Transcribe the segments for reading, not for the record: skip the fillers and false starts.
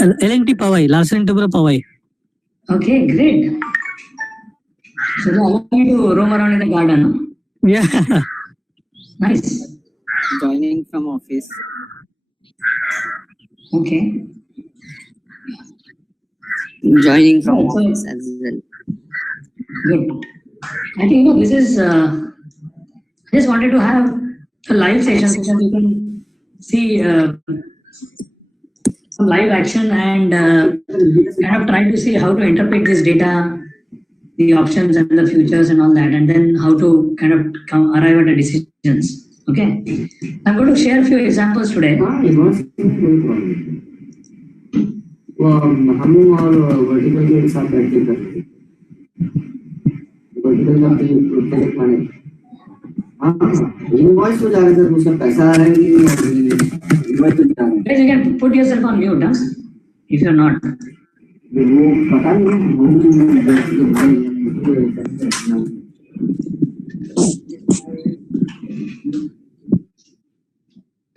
L&T Powai, Larsen & Toubro Powai. Okay, great. So they allow you to roam around in the garden. Yeah. Nice. Joining from office. Okay. Joining from Yeah, so- office as well. Good. I think this is. I just wanted to have a live session so that you can see some live action and kind of try to see how to interpret this data, the options and the futures and all that, and then how to kind of arrive at the decisions. Okay. I'm going to share a few examples today. हम और vertical के साथ बैठते थे vertical का project manage हाँ invoice तो जा रहा था उसका पैसा आ रहा है कि इनवॉइस तो जा रहा है Guys, you can put yourself on mute, huh? If you're not. वो पता नहीं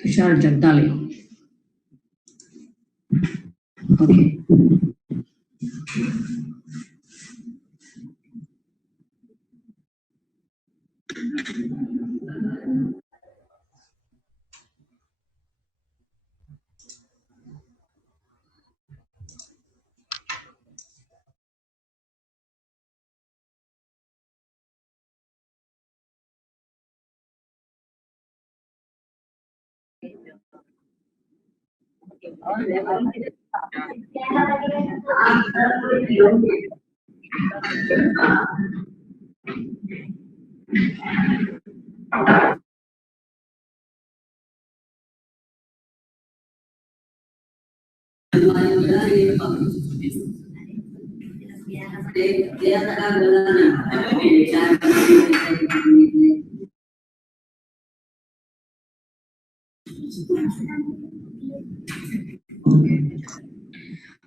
Tushar Jagdale. Okay.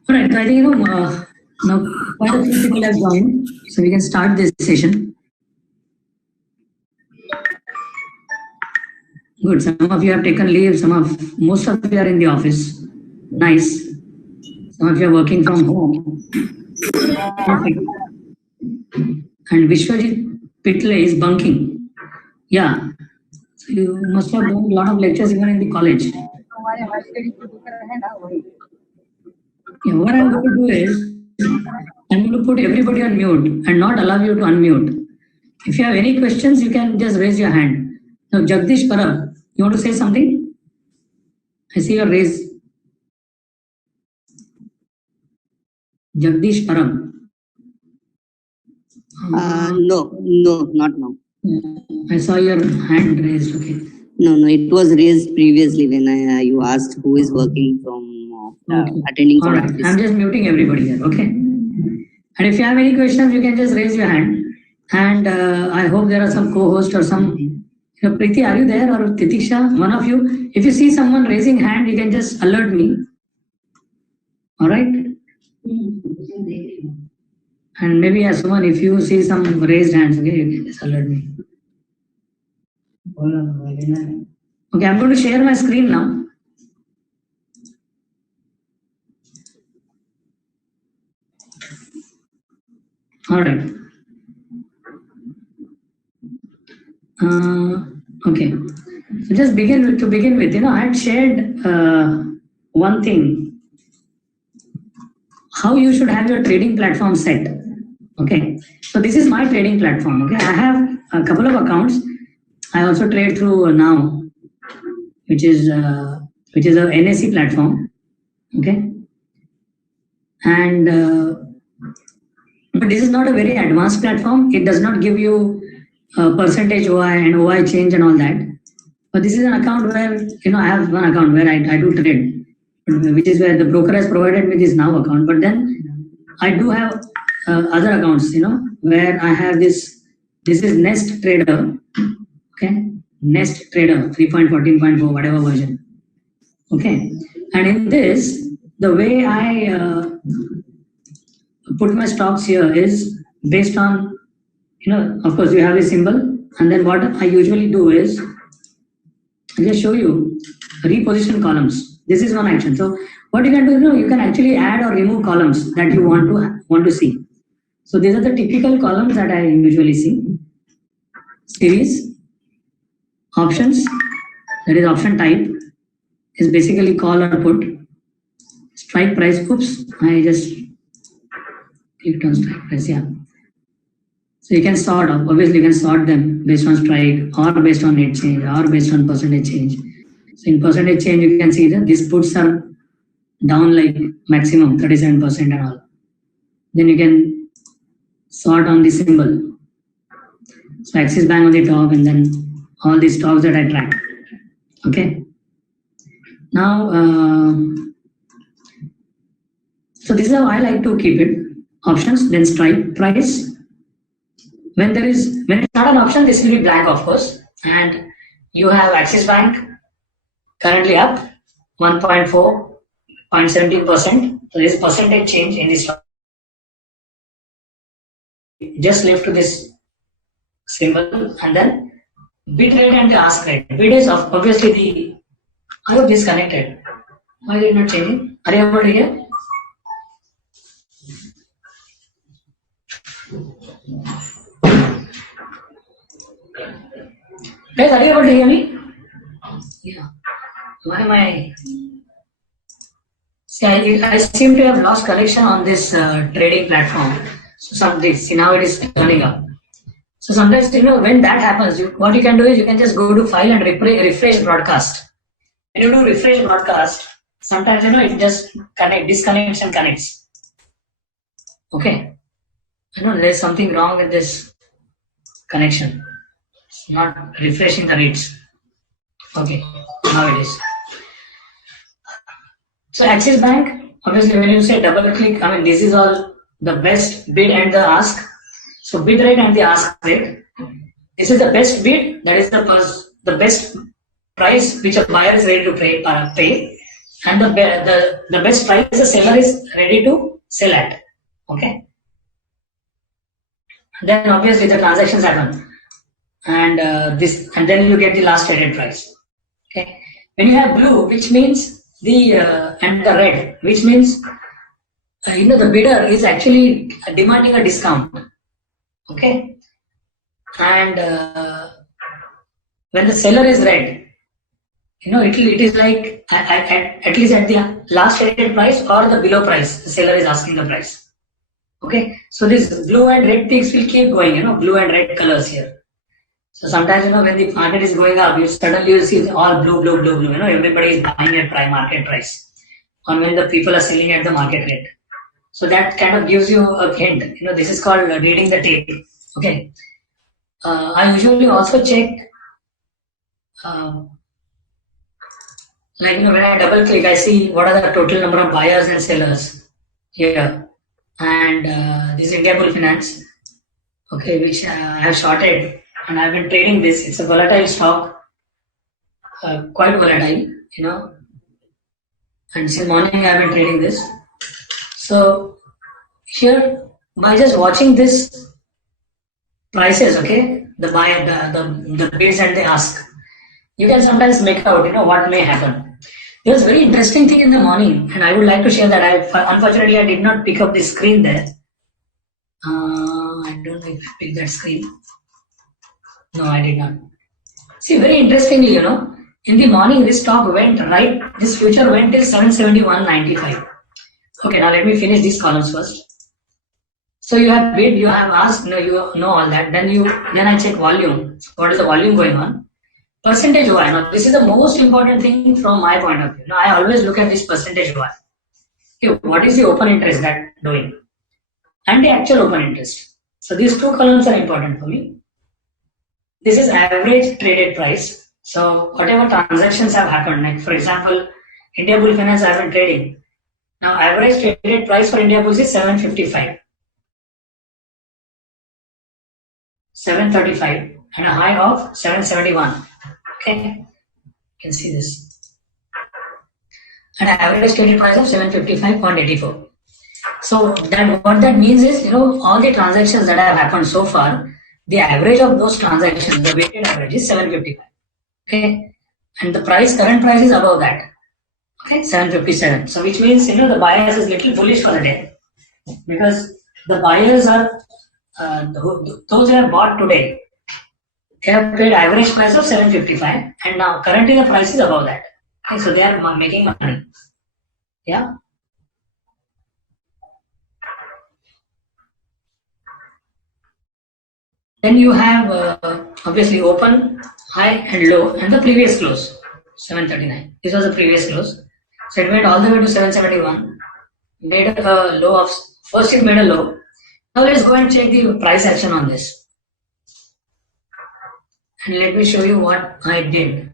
All right, so I think now quite a few people have joined, so we can start this session. Good. Some of you have taken leave. Most of you are in the office. Nice. Some of you are working from home. Perfect. And Vishwajit Pitle is bunking. Yeah. So you must have done a lot of lectures even in the college. Yeah, what I'm going to do is, I'm going to put everybody on mute and not allow you to unmute. If you have any questions, you can just raise your hand. Now, Jagdish Parab, you want to say something? I see your raise. Jagdish Parab. No, not now. I saw your hand raised. Okay. No, it was raised previously when you asked who is working from attending All from right. office. I'm just muting everybody here. Okay. And if you have any questions, you can just raise your hand. And I hope there are some co-hosts or some. Preeti, are you there, or Titisha? One of you. If you see someone raising hand, you can just alert me. All right. And maybe as someone, if you see some raised hands, okay, you can just alert me. Okay, I'm going to share my screen now. All right. Okay. So just to begin with, I had shared one thing. How you should have your trading platform set. Okay. So this is my trading platform. Okay. I have a couple of accounts. I also trade through Now, which is a NSE platform. Okay. And but this is not a very advanced platform. It does not give you percentage OI and OI change and all that. But this is an account where, I have one account where I do trade, which is where the broker has provided me this Now account. But then I do have other accounts, where I have this is Nest Trader, okay? Nest Trader 3.14.4, whatever version, okay? And in this, the way I put my stocks here is based on, of course you have a symbol, and then what I usually do is, I'll just show you reposition columns. This is one action. So what you can do, you can actually add or remove columns that you want to see. So these are the typical columns that I usually see. Series, options, that is option type, is basically call or put. Strike price, oops, I just clicked on strike price, yeah. So you can sort, obviously you can sort them based on strike or based on net change or based on percentage change. So in percentage change, you can see that these puts are down like maximum 37% and all. Then you can sort on the symbol. So Axis Bank on the top and then all these stocks that I track. Okay. Now, so this is how I like to keep it. Options, then strike price. When it's not an option, this will be blank, of course. And you have Axis Bank currently up 1.4, 0.17%. So this percentage change in this stock. Just left to this symbol and then bid rate and the ask rate. Bid is obviously the, I hope disconnected. Why is it not changing? Are you able to hear? Guys, are you able to hear me? Yeah. Why am I? See, I seem to have lost connection on this trading platform. So see, now it is turning up. So sometimes, when that happens, what you can do is you can just go to file and refresh broadcast. When you do refresh broadcast, sometimes, it just disconnects and connects. Okay. There's something wrong with this connection. It's not refreshing the reads. Okay, now it is. So Axis Bank, obviously when you say double click, this is all the best bid and the ask. So bid rate and the ask rate. This is the best bid, that is the best price which a buyer is ready to pay. And the best price the seller is ready to sell at. Okay. Then obviously the transactions happen, and then you get the last traded price. Okay. When you have blue, which means and the red, which means the bidder is actually demanding a discount. Okay. And when the seller is red, it is like at least at the last traded price or the below price, the seller is asking the price. Okay, so this blue and red ticks will keep going, blue and red colors here. So sometimes, when the market is going up, you suddenly see all blue, everybody is buying at market price. Or when the people are selling at the market rate. So that kind of gives you a hint, this is called reading the tape. Okay. I usually also check, when I double click, I see what are the total number of buyers and sellers here. And this is India Bull Finance, okay, which I have shorted and I've been trading this. It's a volatile stock, quite volatile, and since morning I've been trading this. So here, by just watching this prices, okay, the buy, the bids and the ask, you can sometimes make out, what may happen. There was a very interesting thing in the morning, and I would like to share that. Unfortunately, I did not pick up the screen there. I don't know if I picked that screen. No, I did not. See, very interestingly, in the morning, this stock went right, this future went till 771.95. Okay, now let me finish these columns first. So you have bid, you have asked, you know all that. Then I check volume. What is the volume going on? Percentage Y. Now, this is the most important thing from my point of view. Now, I always look at this percentage Y. Okay, what is the open interest that doing? And the actual open interest. So, these two columns are important for me. This is average traded price. So, whatever transactions have happened, like for example, India Bull Finance I have been trading. Now, average traded price for India Bulls is 755. 735 and a high of 771. Okay, you can see this. And average traded price of 755.84. So what that means is, all the transactions that have happened so far, the average of those transactions, the weighted average is 755. Okay, and the current price is above that. Okay, 757. So which means the bias is little bullish for the day because the buyers are those who have bought today. They have paid average price of 755, and now currently the price is above that. Okay, so they are making money. Yeah. Then you have obviously open, high, and low, and the previous close 739. This was the previous close. So it went all the way to 771. Made a low of first. It made a low. Now let's go and check the price action on this. And let me show you what I did.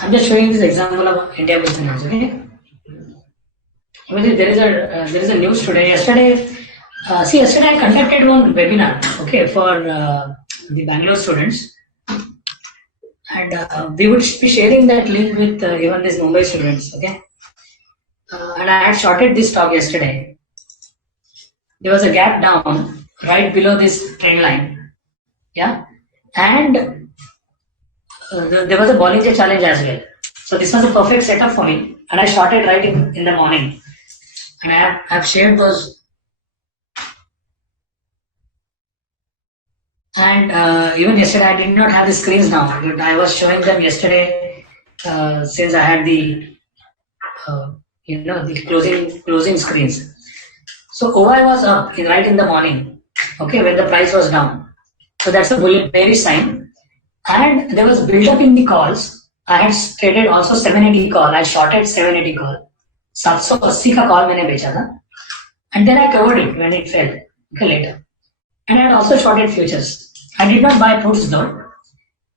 I'm just showing this example of India business. Okay. Obviously, there is a news today. Yesterday I conducted one webinar. Okay, for the Bangalore students, and we would be sharing that link with even these Mumbai students. Okay, and I had shorted this talk yesterday. There was a gap down right below this trend line. Yeah, and there was a Bollinger challenge as well. So this was a perfect setup for me, and I shorted right in the morning, and I have shared those. And even yesterday, I did not have the screens now, but I was showing them yesterday since I had the the closing screens. So OI was up right in the morning, okay, when the price was down. So that's a bearish sign. And there was build up in the calls. I had traded also 780 call. I shorted 780 call. 780 का call मैंने बेचा था. And then I covered it when it fell. Okay, later. And I had also shorted futures. I did not buy puts though.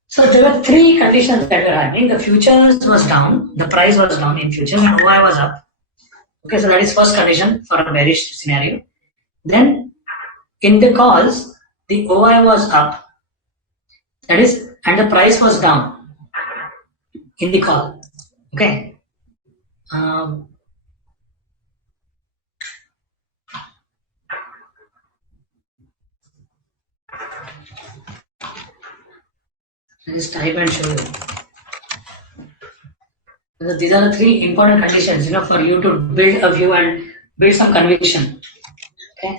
So there were three conditions that were happening. The futures was down, the price was down in futures, and OI was up. Okay, so that is first condition for a bearish scenario. Then in the calls, the OI was up. That is, and the price was down in the call. Okay. I'll just type and show you. Because these are the three important conditions, for you to build a view and build some conviction. Okay.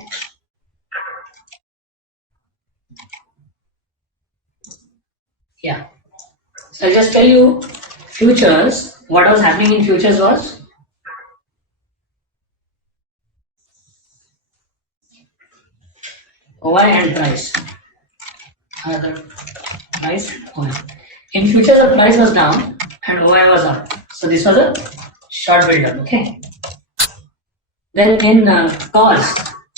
Yeah. So I'll just tell you futures. What was happening in futures was OI and price. Price OI. In futures, the price was down and OI was up. So this was a short build-up. Okay. Then in calls,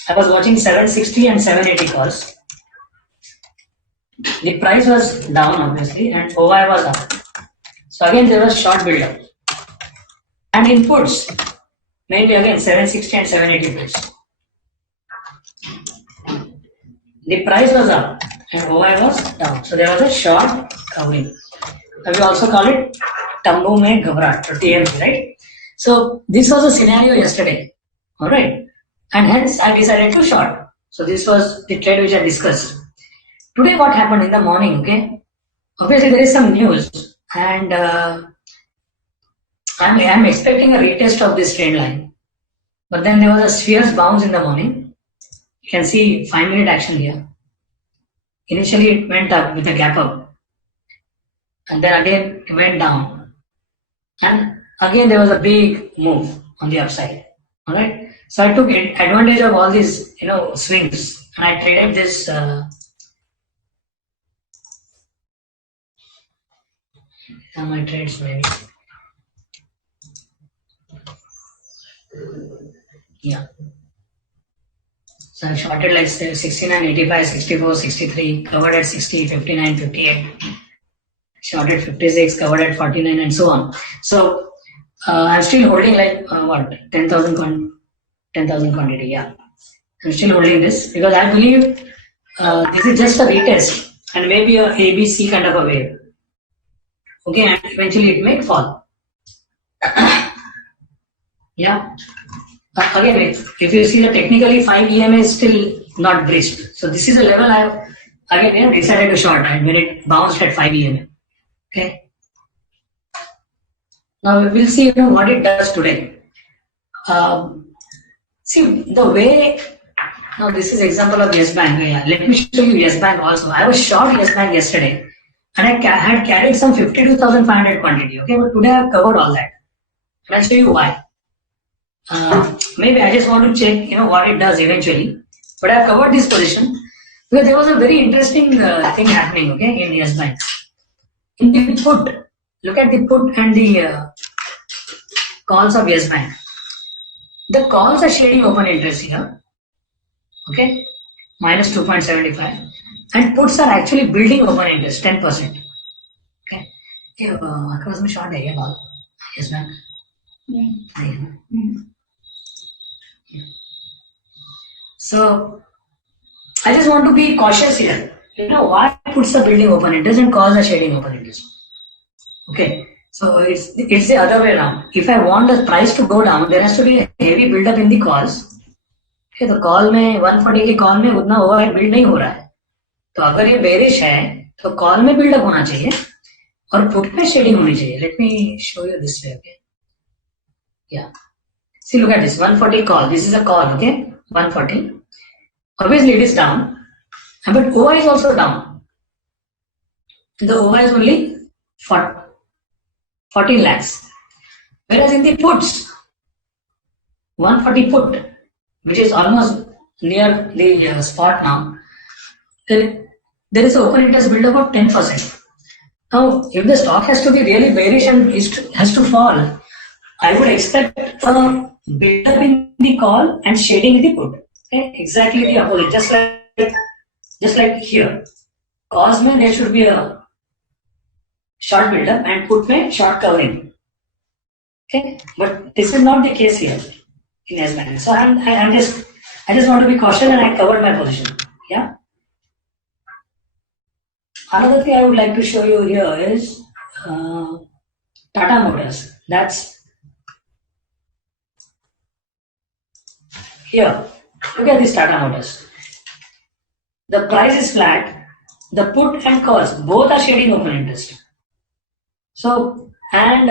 I was watching 760 and 780 calls. The price was down obviously and OI was up. So again there was short build-up. And in puts, mainly again 760 and 780 puts. The price was up and OI was down. So there was a short covering. We also call it Tambu Mein Ghabrat or TMG, right? So this was a scenario yesterday. Alright. And hence I decided to short. So this was the trade which I discussed. Today what happened in the morning, okay? Obviously there is some news and I'm expecting a retest of this trend line. But then there was a fierce bounce in the morning. You can see 5-minute action here. Initially it went up with a gap up. And then again it went down. And again there was a big move on the upside. Alright. So I took advantage of all these, swings, and I traded this. My trades maybe. Yeah. So I shorted like 69, 85, 64, 63, covered at 60, 59, 58, shorted 56, covered at 49, and so on. So I'm still holding like 10,000 quantity. Yeah, I'm still holding this because I believe this is just a retest and maybe a ABC kind of a wave. Okay, and eventually it may fall. Yeah. Again, if you see the technically 5 EMA is still not breached. So this is a level I decided to short and when it bounced at 5 EMA. Okay. Now we'll see what it does today. See the way. Now this is example of Yes Bank. Yeah. Let me show you Yes Bank also. I was short Yes Bank yesterday and I had carried some 52,500 quantity. Okay, but today I've covered all that. And I'll show you why. Maybe I just want to check, what it does eventually. But I've covered this position because there was a very interesting thing happening, okay, in Yes Bank. In the put, look at the put and the calls of Yes Bank. The calls are shading open interest here, okay, minus 2.75, and puts are actually building open interest 10%. Okay, across my short area, Yes Bank. So I just want to be cautious here. Why puts are building open interest and calls are shading open interest? Okay, so it's the other way around. If I want the price to go down, there has to be a heavy build up in the calls. Okay, तो call में 140 के call में उतना over build नहीं हो रहा है. तो अगर ये बेरिश है तो कॉल में बिल्डअप होना चाहिए और पुट में शेडिंग होनी चाहिए. Let me show you this way. Okay, yeah. See, look at this 140 call. This is a call. Okay, 140. Obviously it is down, but OI is also down. The OI is only 14 lakhs. Whereas in the puts, 140 put, which is almost near the spot now, there is an open interest build up of 10%. Now, if the stock has to be really bearish and has to fall, I would expect a build up in the call and shading in the put. Okay? Exactly the opposite, just like here. Calls mein there should be a short build up and put mein short covering. Okay, but this is not the case here in Yes Bank. So I just want to be cautious and I covered my position. Yeah. Another thing I would like to show you here is Tata Motors. That's here. Look at this Tata Motors. The price is flat. The put and calls both are shading open interest. So, and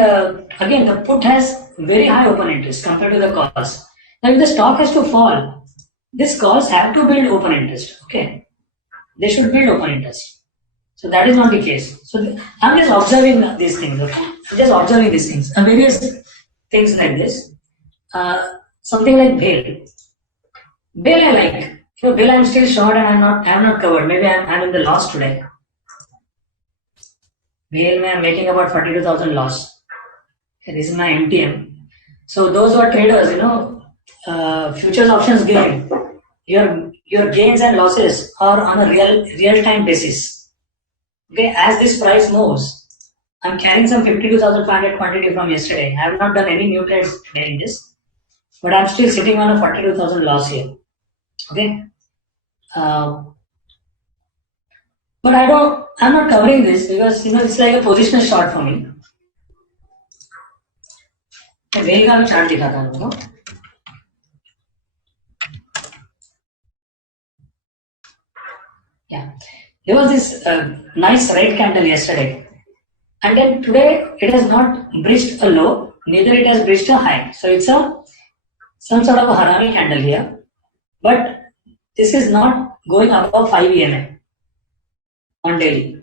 again, the put has very high open interest compared to the calls. Now, if the stock has to fall, these calls have to build open interest. Okay, they should build open interest. So that is not the case. So I'm just observing these things. Okay, I'm just observing these things. Various things like this. Something like BHEL. BHEL I like. BHEL I'm still short and I am not covered. Maybe I'm in the loss today. BHEL I'm making about 42,000 loss. Okay, this is my MTM. So those who are traders, futures options game, your gains and losses are on a real time basis. Okay, as this price moves, I'm carrying some 52,500 quantity from yesterday. I have not done any new trades today in this, but I'm still sitting on a 42,000 loss here. Okay, but I'm not covering this because it's like a positional short for me. BHEL का भी chart दिखाता हूँ आपको. Yeah, there was this nice red candle yesterday, and then today it has not breached a low, neither it has breached a high. So it's some sort of a harami candle here, but this is not going above 5 EMA on daily.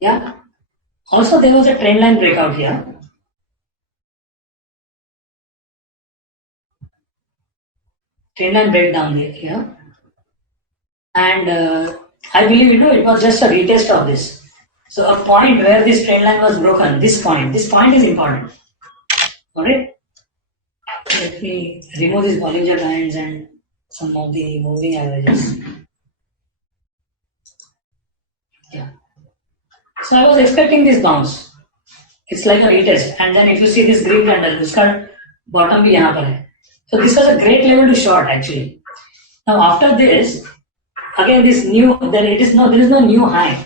Yeah. Also, there was a trend line breakout here. trend line breakdown here. And I believe, it was just a retest of this. So a point where this trend line was broken, this point is important. Alright? Let me remove these Bollinger Bands and some of the moving averages. Yeah. So I was expecting this bounce. It's like a retest. And then if you see this green candle, uska bottom bhi yahan par hai. So this was a great level to short actually. Now after this, again there is no new high.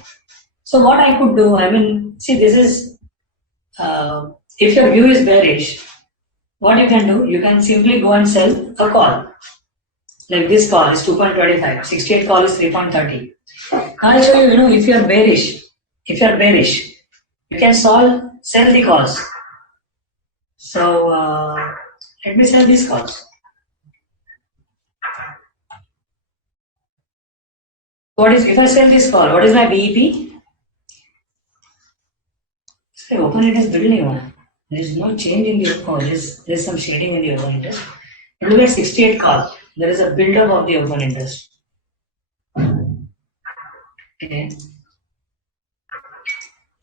So what I could do, see this is, if your view is bearish, what you can do, you can simply go and sell a call. Like this call is 2.25, 68 call is 3.30. Now I show you, if you are bearish, you can sell the calls. So let me sell these calls. If I sell this call, what is my BEP? So open interest building one. There is no change in the there is some shading in the open interest. And look at 68 call. There is a build-up of the open interest. Okay.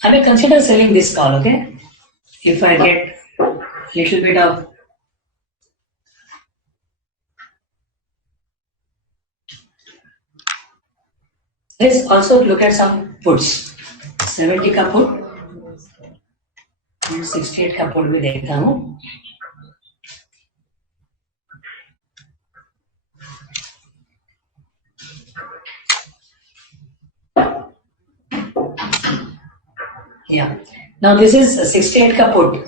I will consider selling this call, okay? If I get little bit of let's also look at some puts. 70 का put and 68 का put भी देखता हूँ. Yeah. Now this is a 68 ka put,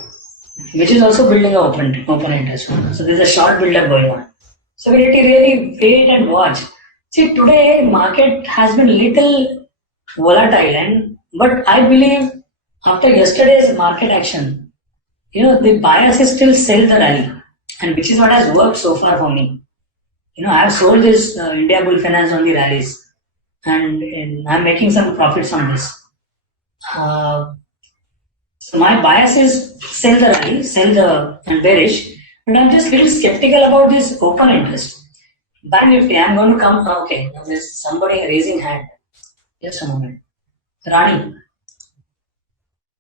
which is also building an open interest. So there's a short buildup going on. So we need to really wait and watch. See, today market has been little volatile, but I believe after yesterday's market action, the bias is still sell the rally, and which is what has worked so far for me. I have sold this India Bull Finance on the rallies, and I'm making some profits on this. So my bias is sell the rally, and bearish, and I'm just a little skeptical about this open interest. Bank Nifty, I'm going to come. Okay, now there's somebody raising hand. Just a moment. Rani.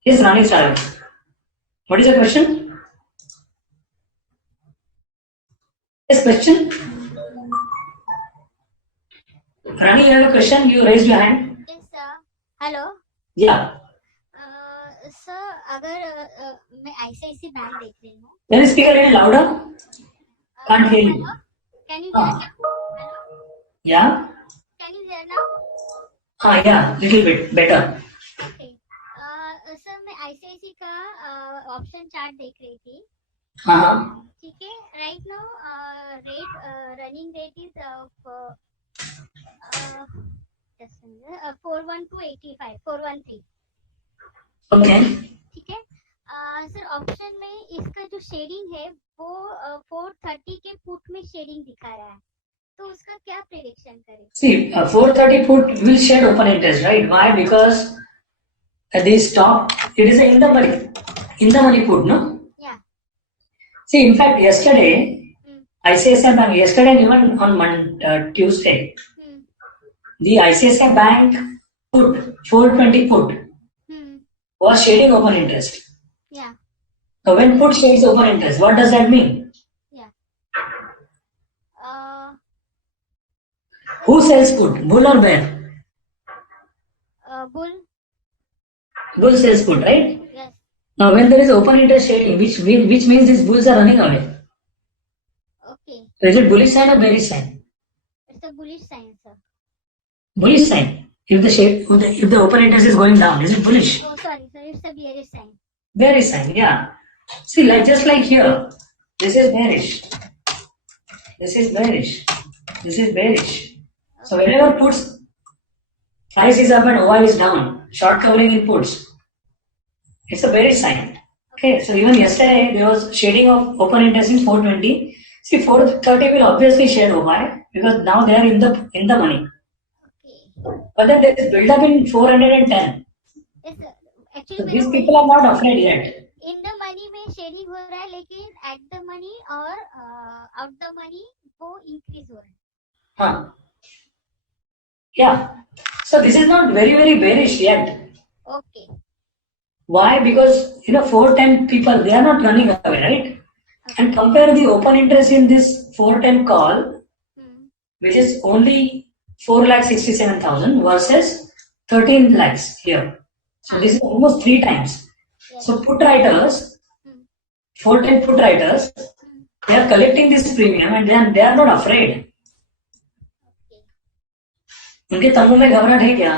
Yes, Rani started. What is your question? Yes, question? Rani, you have a question? You raised your hand? Yes, sir. Hello. Yeah. Sir, अगर मैं ICICI bank देख रही हूँ. Can you speak a little louder? Can't hear you. Can you hear now? Yeah? Can you hear now? Yeah, little bit better. Okay. Sir मैं ICICI का option chart देख रही थी. ठीक है. Right now running rate is just 41285 413. Okay. ठीक है. Sir option में इसका जो शेडिंग है वो 430 के पुट में शेडिंग दिखा रहा है, तो उसका क्या प्रेडिक्शन करें? See, 430 put will shed open interest, right? Why? Because at this top, it is in the money put, no? Yeah. See, in fact, yesterday, ICICI Bank, yesterday and even on Tuesday, the ICICI Bank put 420 put was shading open interest. Yeah. So when put shades open interest, what does that mean? Yeah. Who sells put? Bull or bear? Bull. Bull sells put, right? Yes. Now when there is open interest shading, which means these bulls are running away. Okay. So is it bullish sign or bearish sign? It's a bullish sign, sir. Bullish sign. If the open interest is going down, is it bullish? Oh, sorry, sir. It's a bearish sign. Bearish sign, yeah. See, just like here, this is bearish. This is bearish. This is bearish. So whenever puts price is up and OI is down, short covering in puts, it's a bearish sign. Okay, so even yesterday there was shading of open interest in 420. See, 430 will obviously shade OI because now they are in the money. Okay. But then there is build up in 410. Yes, sir. Actually, So these people are not afraid yet. in the money में shading हो रहा है, लेकिन at the money और out the money वो increase हो रहा है. Huh. Yeah. So this is not very bearish yet. Okay. Why? Because 410 people, they are not running away, right? And compare the open interest in this 410 call, which is only 4,67,000 versus 13 lakhs here. So this is almost 3 times. So put writers, 410 put writers, they are collecting this premium and then they are not afraid. उनके तंबू में घबराहट है क्या?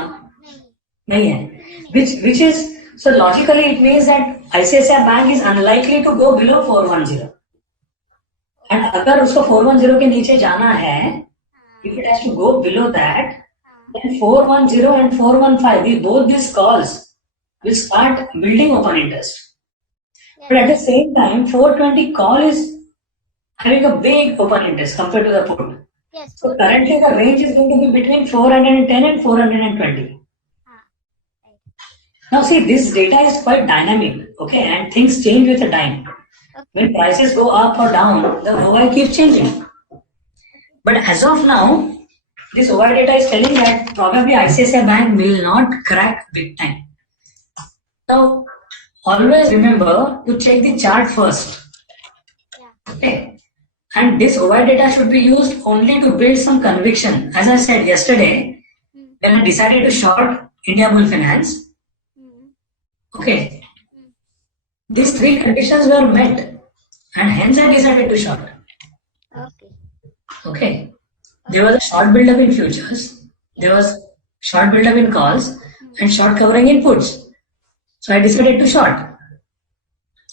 नहीं है. Which is, so logically it means that ICICI Bank is unlikely to go below 410. And अगर उसको 410 के नीचे जाना है, if it has to go below that, then 410 and 415, both these calls will start building open interest. But at the same time, 420 call is having a big open interest compared to the put. Yes. So currently the range is going to be between 410 and 420. Now see, this data is quite dynamic, okay, and things change with the time. When prices go up or down, the OI keeps changing. But as of now, this OI data is telling that probably ICICI Bank will not crack big time. Now, always remember to check the chart first. Okay. And this OI data should be used only to build some conviction. As I said yesterday, when I decided to short Indiabulls Finance, okay, these 3 conditions were met and hence I decided to short. Okay. There was a short build-up in futures, there was short build-up in calls and short covering in puts. So I decided to short.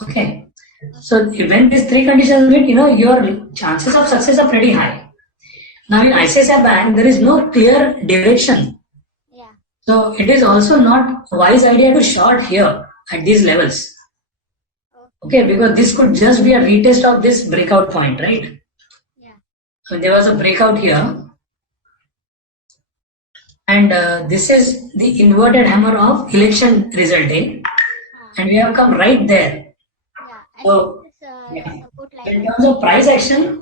Okay. So when these 3 conditions meet, your chances of success are pretty high. Now in ICICI Bank, there is no clear direction. Yeah. So it is also not a wise idea to short here at these levels. Okay, because this could just be a retest of this breakout point, right? Yeah. So there was a breakout here. And this is the inverted hammer of election result day. And we have come right there. So, in terms of price action,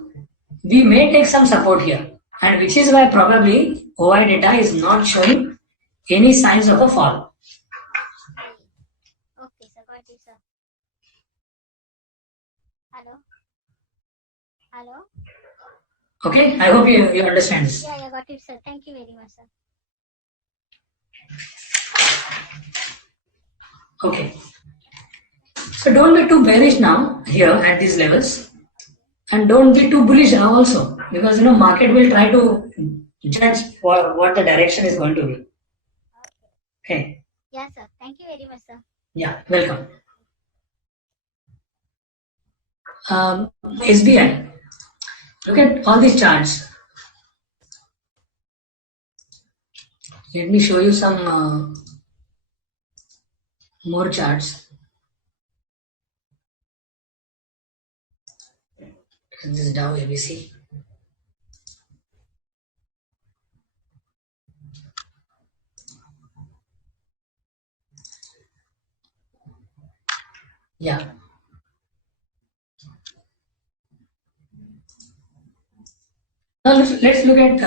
we may take some support here, and which is why probably OI data is not showing any signs of a fall. Okay, sir. Got it, sir. Hello? Okay, I hope you understand this. Yeah, got it, sir. Thank you very much, sir. Okay. So don't be too bearish now here at these levels, and don't be too bullish now also, because market will try to judge what the direction is going to be. Okay. Yeah, sir. Thank you very much, sir. Yeah, welcome. SBI. Look at all these charts. Let me show you some more charts. This is Dow ABC. Yeah. Now let's look at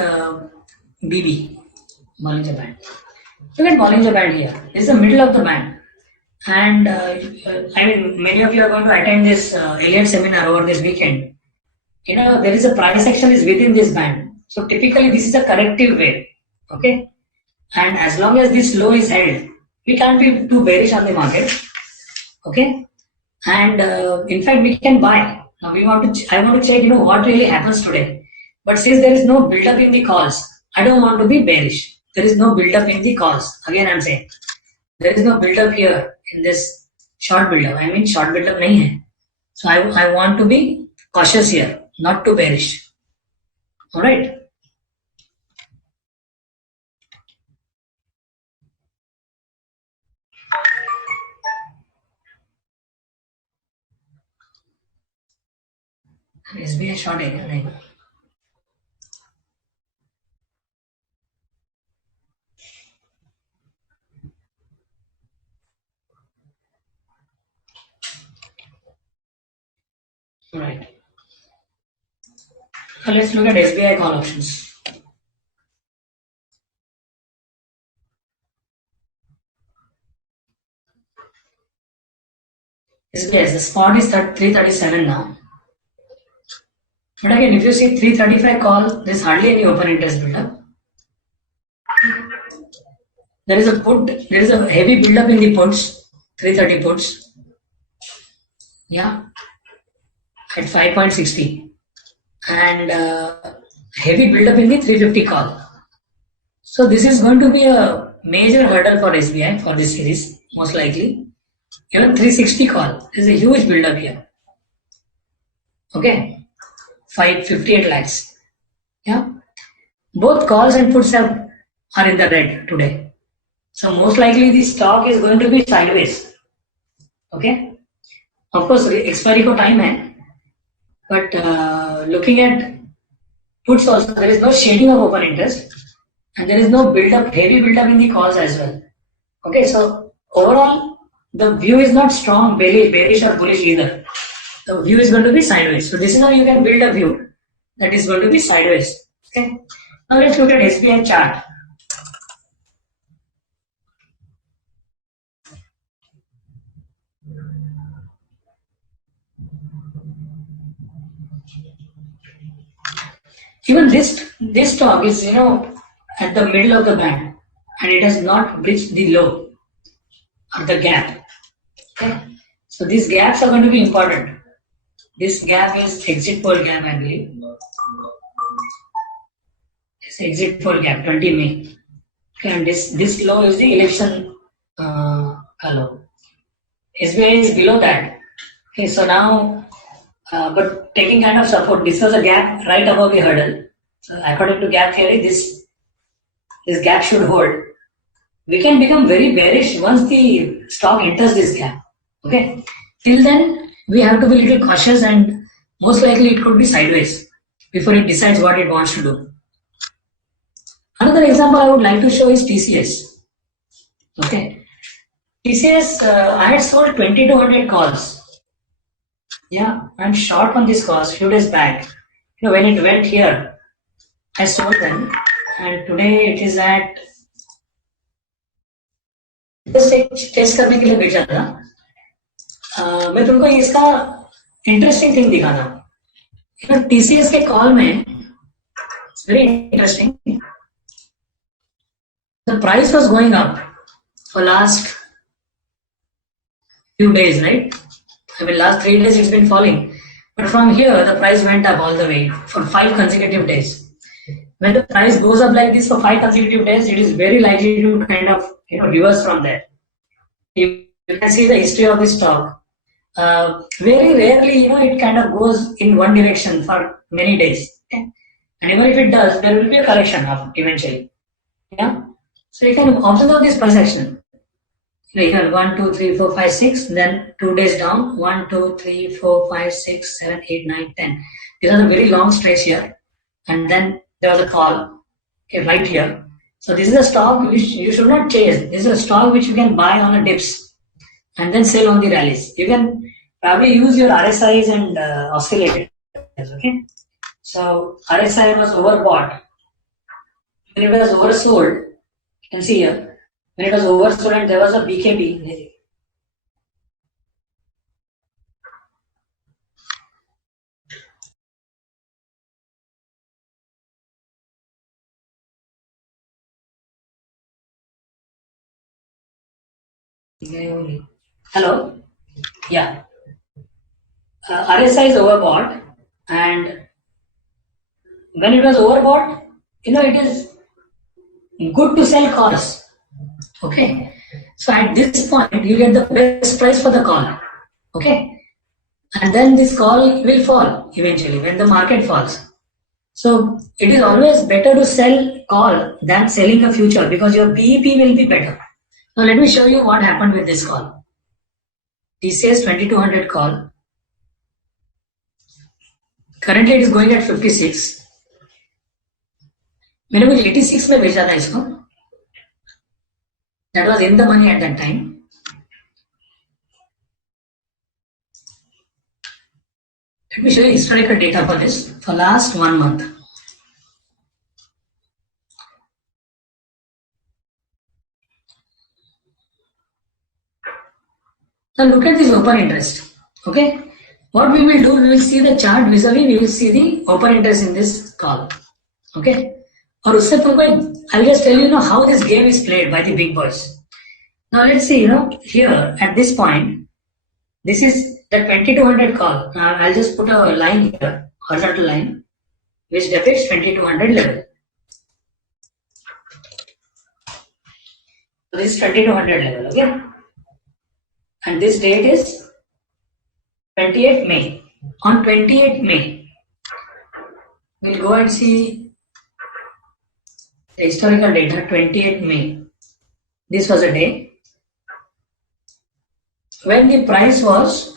BB, Bollinger Band. Look at Bollinger Band here. This is the middle of the band. And I mean, many of you are going to attend this Elliott seminar over this weekend. There is a price action is within this band. So typically this is a corrective wave. Okay. And as long as this low is held, we can't be too bearish on the market. Okay. And in fact, we can buy. Now I want to check, what really happens today. But since there is no build-up in the calls, I don't want to be bearish. There is no build-up in the calls. Again, I'm saying there is no build-up here in this short build-up. I mean, short build-up nahi hai. So I want to be cautious here, not too bearish. All right. SBI short है क्या नहीं? Right. So let's look at SBI call options. SBI, the spot is 337 now. But again, if you see 335 call, there's hardly any open interest build up. There is a heavy build up in the puts, 330 puts. Yeah, at 5.60. And heavy build up in the 350 call. So this is going to be a major hurdle for SBI for this series, most likely. Even 360 call, there's a huge build up here. Okay, 558 lakhs. Yeah, both calls and puts are in the red today. So most likely the stock is going to be sideways. Okay, of course expiry ko time hai, but looking at puts also, there is no shading of open interest and there is no heavy build up in the calls as well. Okay, so overall the view is not strong, bearish or bullish either. The view is going to be sideways. So this is how you can build a view that is going to be sideways. Okay. Now let's look at SBI chart. Even this stock is at the middle of the band and it has not breached the low or the gap. Okay. So these gaps are going to be important. This gap is exit pole gap, I believe. It's exit pole gap, 20 May. Okay, and this low is the election low. SBI is below that. Okay, so now, but taking kind of support, this was a gap right above the hurdle. So according to gap theory, this gap should hold. We can become very bearish once the stock enters this gap. Okay, till then we have to be a little cautious and most likely it could be sideways before it decides what it wants to do. Another example I would like to show is TCS. Okay, TCS, I had sold 2200 calls. Yeah, I'm short on this calls few days back. When it went here, I sold them, and today it is at just test करने के लिए बेचा था. मैं तुमको इसका interesting thing दिखाना. TCS के कॉल में very interesting. The price was going up for last few days, right? I mean, last 3 days it's been falling, but from here the price went up all the way for 5 consecutive days. When the price goes up like this for 5 consecutive days, it is very likely to kind of reverse from there. You can see the history of this stock. Very rarely, it kind of goes in one direction for many days. Okay? And even if it does, there will be a correction eventually. Yeah. So you can observe this price action. Here 1, 2, 3, 4, 5, 6. Then 2 days down. 1, 2, 3, 4, 5, 6, 7, 8, 9, 10. These are the very long stretch here. And then there was a call. Okay, right here. So this is a stock which you should not chase. This is a stock which you can buy on a dips and then sell on the rallies. You can probably use your RSIs and oscillators. Okay. So RSI was overbought. When it was oversold, you can see here. When it was oversold and there was a BKB. Hello? Yeah. RSI is overbought, and when it was overbought, it is good to sell calls. Okay. So at this point, you get the best price for the call. Okay. And then this call will fall eventually when the market falls. So it is always better to sell call than selling a future because your BEP will be better. Now let me show you what happened with this call. TCS 2200 call. Currently it is going at 56. मैंने मुझे 86 में बेचा था इसको. That was in the money at that time. Let me show you historical data for this for last 1 month. Now look at this open interest. Okay. What we will do, we will see the chart vis-a-vis, we will see the open interest in this call. Okay. Or usse purve, I'll just tell you, how this game is played by the big boys. Now let's see, here at this point, this is the 2200 call. Now I'll just put a line here, horizontal line, which depicts 2200 level. So this is 2200 level, okay? And this date is 28th May. On 28th May, we'll go and see the historical data, 28th May. This was a day when the price was,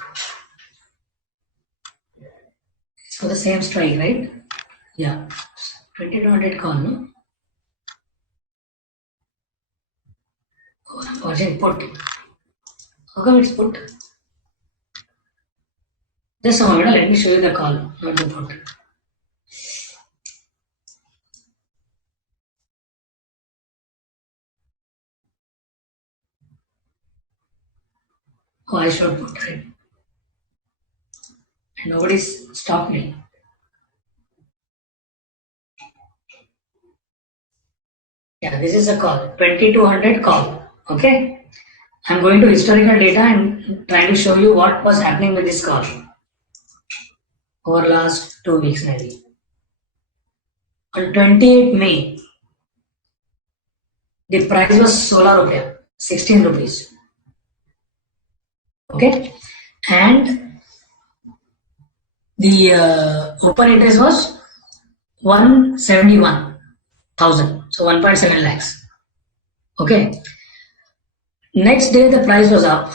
it's for the same strike, right? Yeah, 2200 call, no? Oh, I'm watching put. How come it's put? Just a moment, let me show you the call, not the put. Oh, I should put, right? And nobody's stopped me. Yeah, this is a call, 2200 call, okay? I'm going to historical data and trying to show you what was happening with this call over last 2 weeks maybe. On 28th May, the price was 16 rupees, 16 rupees. Okay, and the open interest was 171,000, so 1.7 lakhs. Okay, next day the price was up.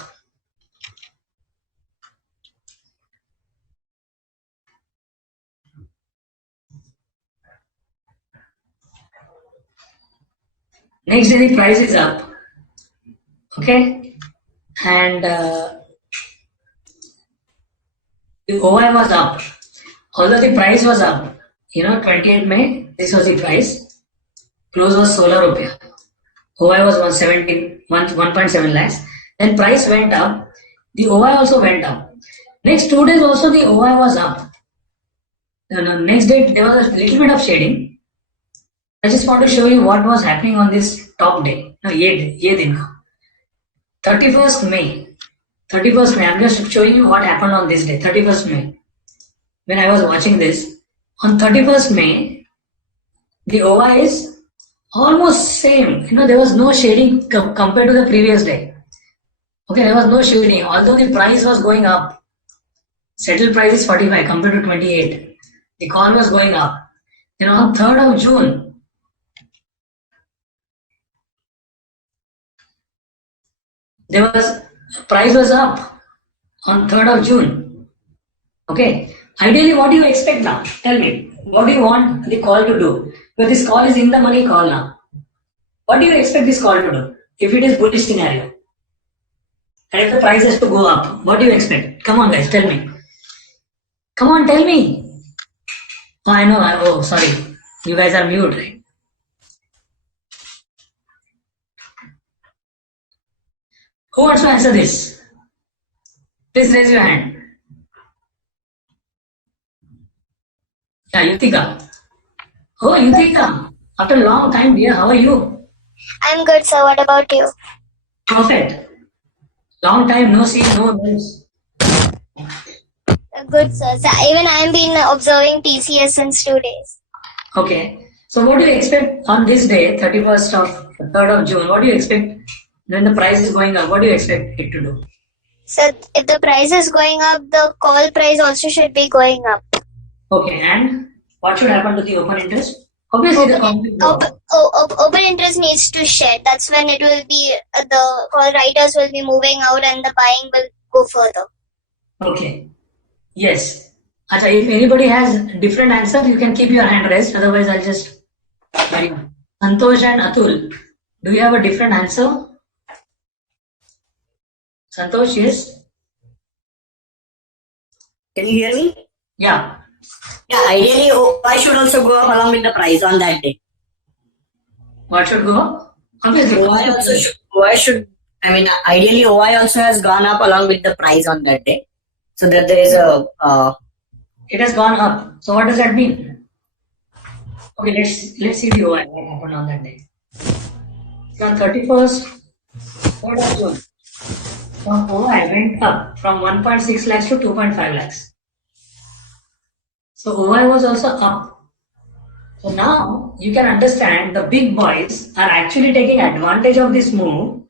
Next day the price is up. Okay, and the OI was up. Although the price was up, 28th May, this was the price. Close was 16 rupees. OI was 1.7 lakhs. Then price went up. The OI also went up. Next 2 days also the OI was up. Next day there was a little bit of shading. I just want to show you what was happening on this top day. No, ye din. 31st May. 31st May, I'm just showing you what happened on this day, 31st May. When I was watching this, on 31st May, the OI is almost same. There was no shading compared to the previous day. Okay, there was no shading. Although the price was going up, settled price is 45 compared to 28. The call was going up. On 3rd of June, price was up on 3rd of June. Okay. Ideally, what do you expect now? Tell me. What do you want the call to do? Because this call is in the money call now. What do you expect this call to do? If it is bullish scenario. And if the price has to go up, what do you expect? Come on guys, tell me. Come on, tell me. Oh, I know. Oh, sorry. You guys are mute, right? Who wants to answer this? Please raise your hand. Yeah, Yutika. Oh, Yutika. After a long time, dear, how are you? I'm good, sir. What about you? Perfect. Long time, no see, no news. Good, sir. So even I've been observing TCS since 2 days. Okay. So what do you expect on this day, 31st of 3rd of June? What do you expect when the price is going up? What do you expect it to do? So if the price is going up, the call price also should be going up. Okay. And what should happen to the open interest? Obviously, the conflict. Open interest needs to shed. That's when it will be, the call writers will be moving out and the buying will go further. Okay. Yes. Acha, if anybody has different answer, you can keep your hand raised. Otherwise, I'll just carry on. Santosh and Atul, do you have a different answer? Santosh, yes? Can you hear me? Yeah. Yeah, ideally, OI should also go up along with the price on that day. What should go up? Obviously. OI should, I mean, ideally, OI also has gone up along with the price on that day. So that there is It has gone up. So what does that mean? Okay, let's see the OI. What happened on that day? So on 31st, 3rd of June. So OI went up from 1.6 lakhs to 2.5 lakhs. So OI was also up. So now you can understand the big boys are actually taking advantage of this move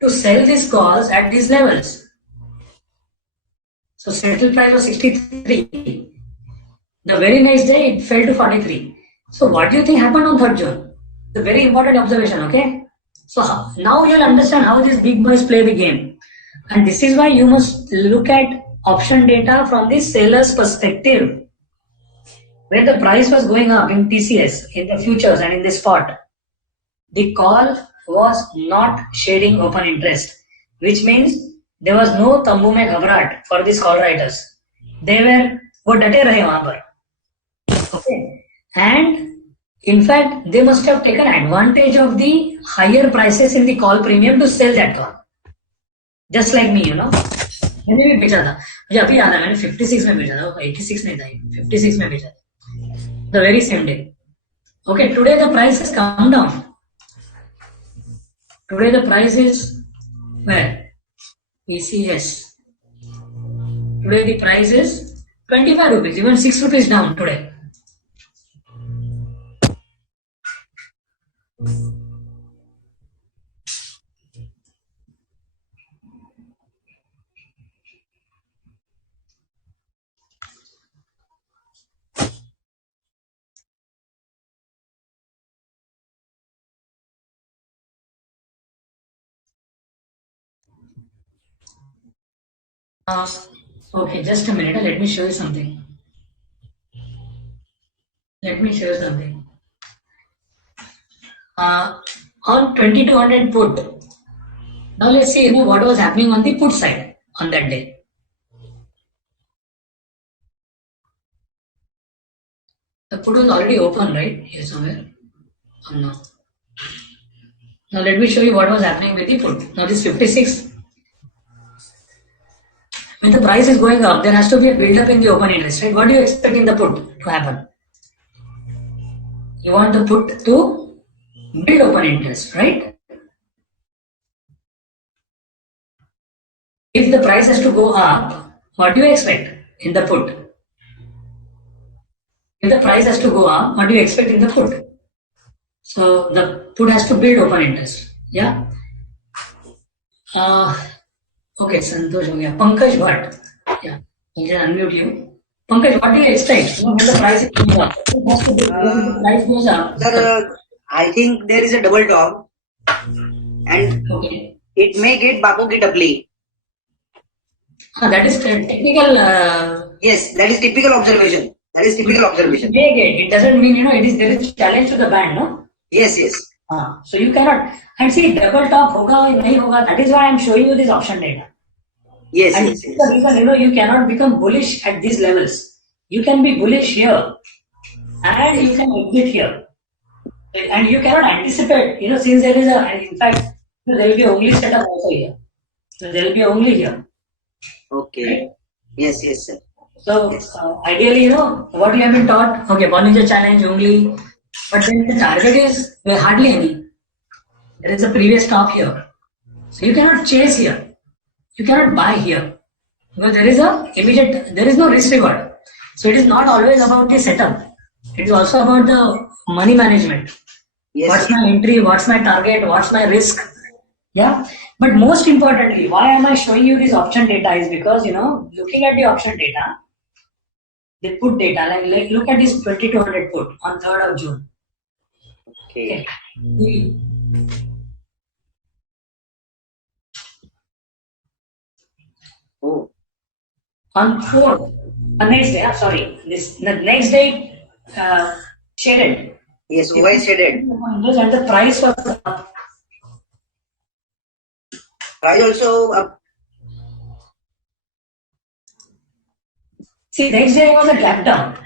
to sell these calls at these levels. So settle price was 63. The very next day it fell to 43. So what do you think happened on 3rd June? The very important observation, okay? So now you'll understand how these big boys play the game. And this is why you must look at option data from the seller's perspective. Where the price was going up in TCS, in the futures and in the spot, the call was not shading open interest, which means there was no tambu mein ghabrat for these call writers. They were wo date rahe wahan par. Okay, and in fact they must have taken advantage of the higher prices in the call premium to sell that call. Just like me, you know. मैंने भी बेचा था, मुझे अभी याद है मैंने 56 में बेचा था, 86 नहीं था, 56 में बेचा था. The very same day. Okay, today the price has come down. Today the price is where? ECS. Today the price is 25 rupees, even 6 rupees down today. Okay, just a minute. Let me show you something. On 2200 put. Now let's see, what was happening on the put side on that day. The put was already open, right? Here somewhere. Oh, no. Now let me show you what was happening with the put. Now this 56. When the price is going up, there has to be a build-up in the open interest, right? What do you expect in the put to happen? You want the put to build open interest, right? If the price has to go up, what do you expect in the put? If the price has to go up, what do you expect in the put? So the put has to build open interest. Yeah. Okay, Santosh ho gaya. Pankaj Bhatt. Yeah, I can unmute you. Pankaj, what do you expect when the price is going up? The price goes up. Sir, I think there is a double top, and Okay. it may get Babu get a play. That is technical. Yes, that is typical observation. It doesn't mean there is challenge to the band, no? Yes. So you cannot. And see, double top hoga or nahi hoga. That is why I am showing you this option data. Yes. And this is the reason, you cannot become bullish at these levels. You can be bullish here, and you can exit here, and you cannot anticipate. Since there is in fact, there will be only setup also here. So there will be only here. Okay. Right? Yes, sir. So ideally, what you have been taught. Okay, one is a challenge only, but then the target is hardly any. There is a previous top here, so you cannot chase here. You cannot buy here because there is no risk reward. So it is not always about the setup. It is also about the money management. Yes. What's my entry? What's my target? What's my risk? Yeah. But most importantly, why am I showing you this option data is because, looking at the option data, the put data, like look at this 2200 put on 3rd of June. Okay. Oh. On 4th, the next day, the next day shaded. Yes, OI shaded. And the price was up. Price also up. See, next day was a gap down.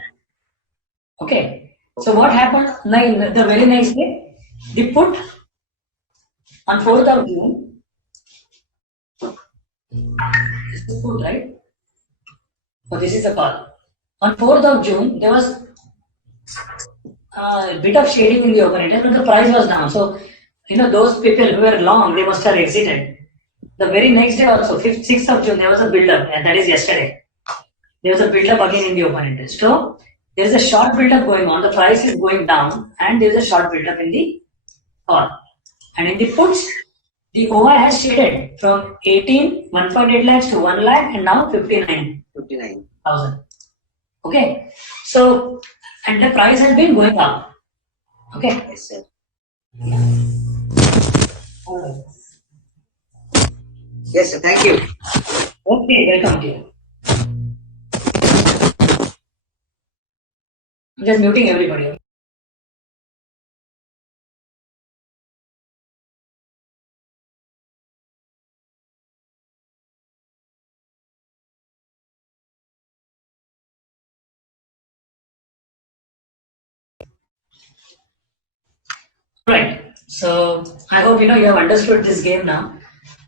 Okay. So what happened? The very next day, the put on 4th of June. This is put, right? So this is the call. On 4th of June, there was a bit of shading in the open interest, but the price was down. So, those people who were long, they must have exited. The very next day also, 5th, 6th of June, there was a build-up, and that is yesterday. There was a build-up again in the open interest. So, there is a short build-up going on, the price is going down, and there is a short build-up in the call. And in the puts, the OI has shaded from 1.8 lakhs to 1 lakh, and now 59,000. Okay. So, and the price has been going up. Okay. Yes, sir. Yes, sir. Thank you. Okay, welcome to you. I'm just muting everybody. Right. So I hope you have understood this game now.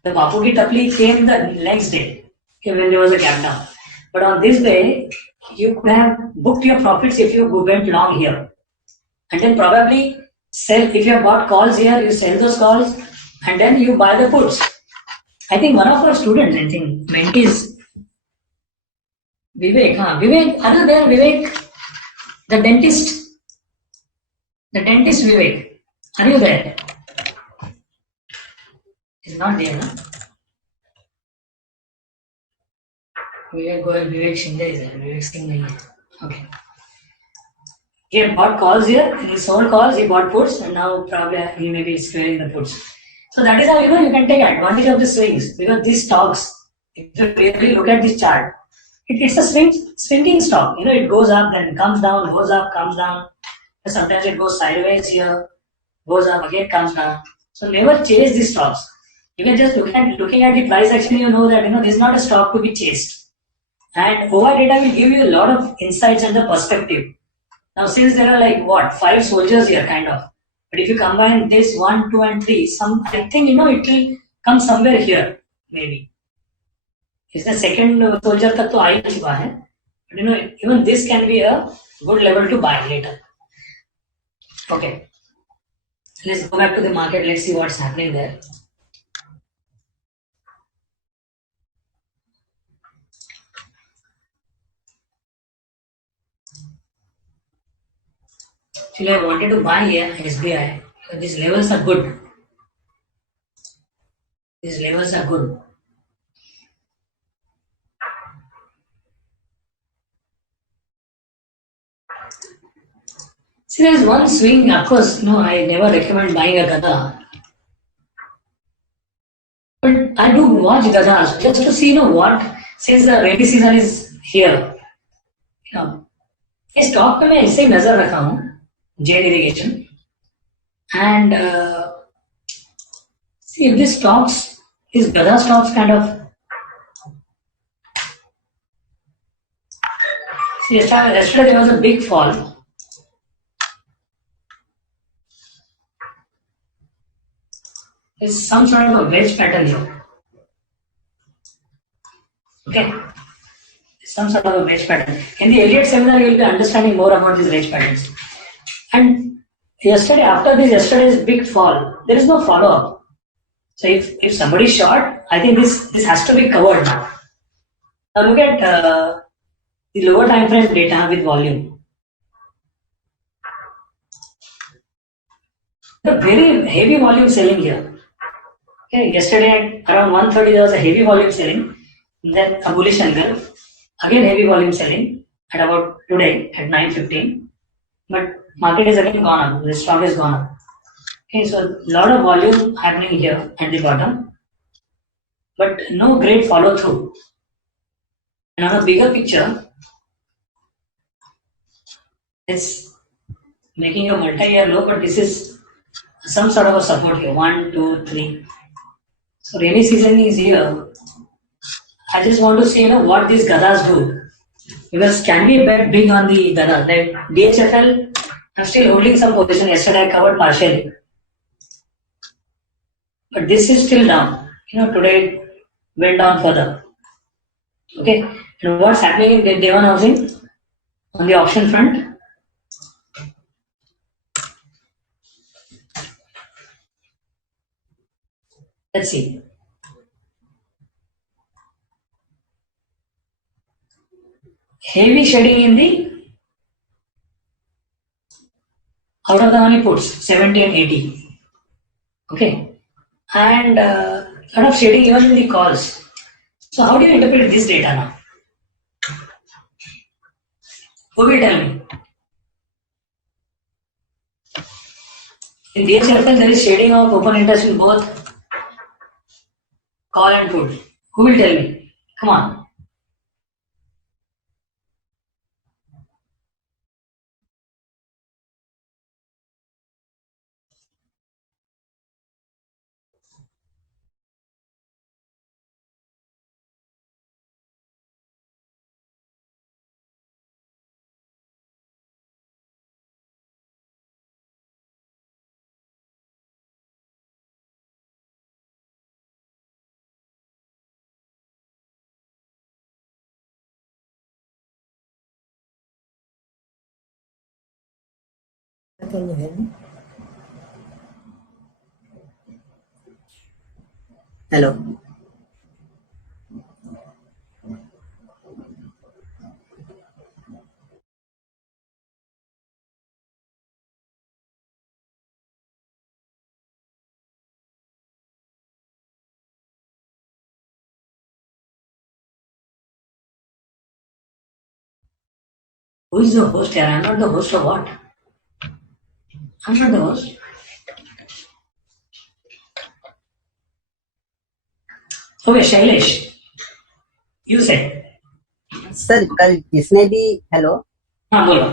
The Bapu Ki Tapli came the next day, okay, when there was a gap down. But on this day, you could have booked your profits if you went long here. And then probably sell, if you have bought calls here, you sell those calls and then you buy the puts. I think one of our students, mentees, Vivek, other than Vivek, the dentist Vivek, are you there? He's not there, no? Vivek Shinde is there. Vivek Singh nahi hai. Okay. He had bought calls here, he sold calls, he bought puts, and now probably he may be squaring the puts. So that is how you can take advantage of the swings, because these stocks, if you really look at this chart, it's a swinging stock. It goes up, then comes down, goes up, comes down. Sometimes it goes sideways here, goes up, again comes down. So never chase these stocks. You can just looking at the price action, you know that this is not a stock to be chased. And OI data will give you a lot of insights and the perspective. Now since there are 5 soldiers here kind of, but if you combine this 1, 2 and 3, I think it will come somewhere here maybe. It's the second soldier tak to aa hi chuka hai. But even this can be a good level to buy later. Okay. Let's go back to the market. Let's see what's happening there. Actually, I wanted to buy here SBI. These levels are good. These levels are good. See, there is one swing. Of course, I never recommend buying a Gada. But I do watch Gadas just to see, what, since the rainy season is here. इस stock पे मैं ऐसे ही नजर रखा हूँ, Z irrigation, and see if this stocks, is Gada stocks kind of, see yesterday there was a big fall. There's some sort of a wedge pattern here. Okay. Some sort of a wedge pattern. In the Elliott seminar, you will be understanding more about these wedge patterns. And after yesterday's big fall, there is no follow-up. So if somebody is short, I think this has to be covered now. Now look at the lower time frame data with volume. The very heavy volume selling here. Okay, yesterday at around 1:30 there was a heavy volume selling, then a bullish angle, again heavy volume selling at about today at 9:15, but market is again gone up, the stock is gone up. Okay, so a lot of volume happening here at the bottom, but no great follow through. And on a bigger picture, it's making a multi-year low, but this is some sort of a support here, 1, 2, 3. So rainy season is here. I just want to see what these Gadas do. Because can we bet big on the Gana? Like DHFL, I'm still holding some position. Yesterday I covered partially. But this is still down. Today it went down further. Okay. And what's happening in Dewan Housing on the auction front? Let's see. Heavy shedding in the out of the money puts 70 and 80. Okay. And lot of shedding even in the calls. So how do you interpret this data now? Who will tell me? In DHFL there is shading of open interest in both call and put. Who will tell me? Come on. Can you hear me? Hello. Who is the host here? I'm not the host of what? I'm not the host. Okay, Shailesh. You said. Sir कल जिसने भी hello हाँ बोलो.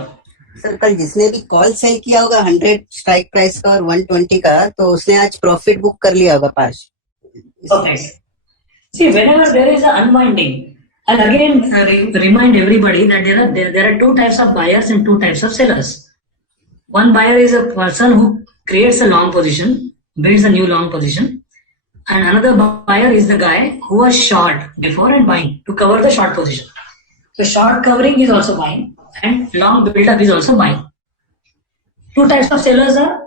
Sir कल जिसने भी call sell किया होगा 100 स्ट्राइक प्राइस का और 120 का तो उसने आज प्रॉफिट बुक कर लिया होगा parched. Okay. See, whenever there is an unwinding, I'll again remind everybody that there are two types of buyers and two types of sellers. One buyer is a person who creates a long position, builds a new long position, and another buyer is the guy who was short before and buying to cover the short position. So short covering is also buying and long build-up is also buying. Two types of sellers are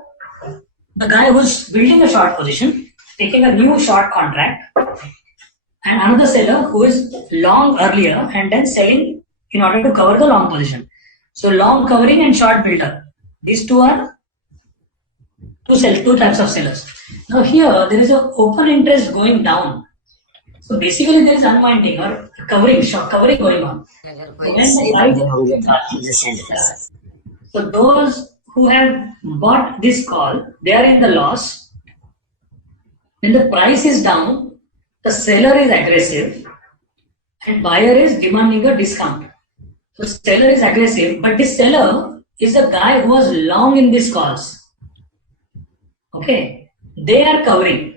the guy who's building a short position, taking a new short contract, and another seller who is long earlier and then selling in order to cover the long position. So long covering and short build-up. These two are two types of sellers. Now here there is an open interest going down. So basically there is unwinding or short covering going on. So those who have bought this call, they are in the loss. When the price is down, the seller is aggressive and buyer is demanding a discount. So seller is aggressive, but this seller is a guy who was long in these calls. Okay, they are covering.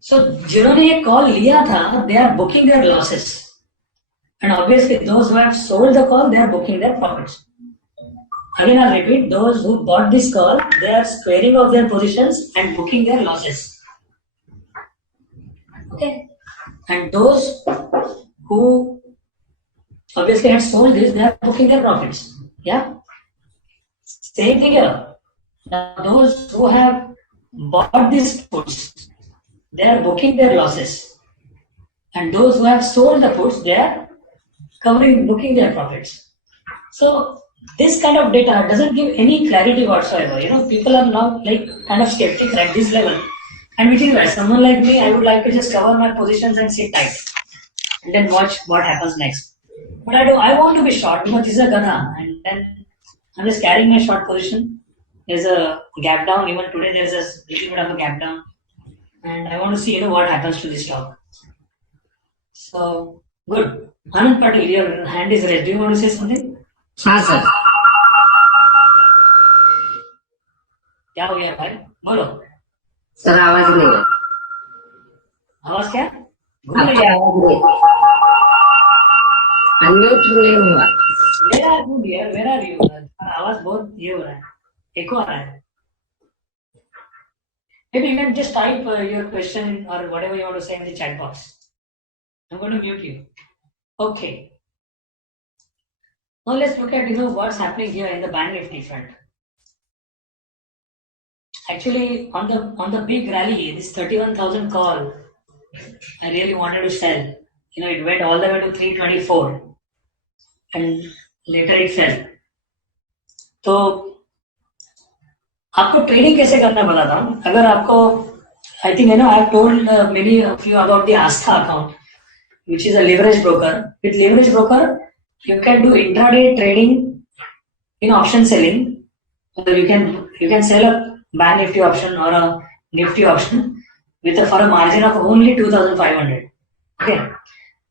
So जिन्होंने ये call लिया था, they are booking their losses. And obviously those who have sold the call, they are booking their profits. Again I'll repeat, those who bought this call, they are squaring off their positions and booking their losses. Okay, and those who obviously had sold this, they are booking their profits. Yeah, same thing here. Now those who have bought these puts, they are booking their losses, and those who have sold the puts, they are booking their profits. So this kind of data doesn't give any clarity whatsoever. People are now kind of skeptics at this level. And which is why someone like me, I would like to just cover my positions and sit tight and then watch what happens next. But I want to be short because this is a Gana, and then I'm just carrying my short position. There's a gap down. Even today there's a little bit of a gap down, and I want to see what happens to this stock. So good. Anand Patil, your hand is raised. Do you want to say something? हाँ sir. क्या हो गया भाई? बोलो. Sir आवाज नहीं है. आवाज क्या? आवाज नहीं. अनम्यूट नहीं हुआ. Where are you, dear? Where are you? आवाज बहुत ये हो रहा है, एको आ रहा है. Maybe you can just type your question or whatever you want to say in the chat box. I'm going to mute you. Okay. Now let's look at what's happening here in the Bank Nifty front. Actually, on the big rally, this 31,000 call, I really wanted to sell. It went all the way to 324, and later it fell. तो आपको trading कैसे करना बताता हूँ. अगर आपको I think I have told many of you about the Aastha account which is a leverage broker. With leverage broker you can do intraday trading in option selling. So you can sell a Bank Nifty option or a Nifty option for a margin of only 2,500. Okay,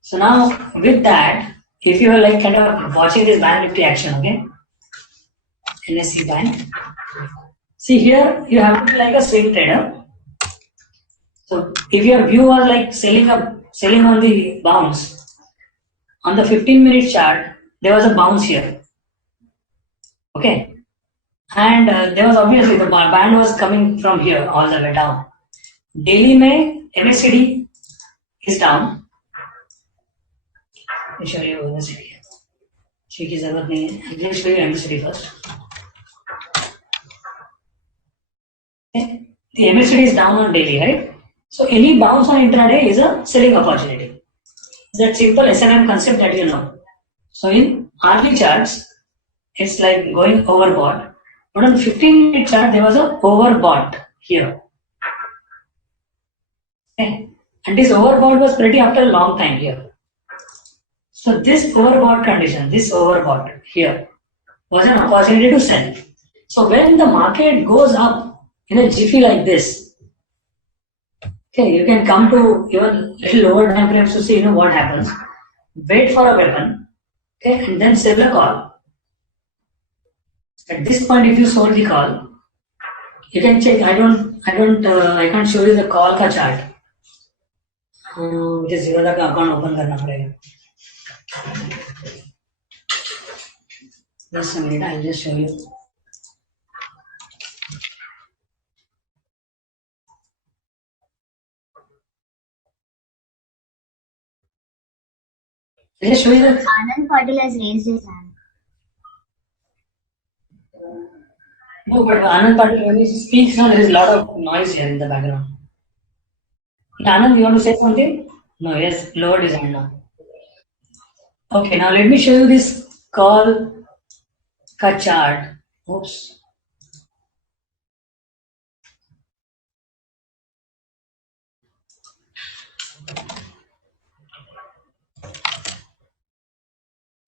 so now with that, if you are like kind of watching this Bank Nifty action, okay, NSE Bank, see here you have to be like a swing trader. So if your view was like selling on the bounce, on the 15-minute chart there was a bounce here, okay, and there was obviously the band was coming from here all the way down. Daily mein MACD is down. Let me show you MACD. इसकी की जरूरत नहीं है. Let me show you MACD first. Okay. The MACD is down on daily, right? So any bounce on intraday is a selling opportunity. That simple SNM concept that you know. So in hourly charts, it's like going overbought. But on the 15-minute chart, there was a overbought here. Okay. And this overbought was pretty after a long time here. So this overbought condition, this overbought here, was an opportunity to sell. So when the market goes up in a jiffy like this, okay, you can come to even little lower time frames to see what happens. Wait for a weapon, okay, and then sell a call. At this point, if you sold the call, you can check. I can't show you the call ka chart. मुझे Zerodha का account open करना पड़ेगा. Just a minute, I'll just show you. I'll just show you the. Anand Patil has raised his hand. No, but Anand Patil, when he speaks now, there is a lot of noise here in the background. Anand, you want to say something? No, yes, lowered his hand now. Okay, now let me show you this call ka chart. Oops.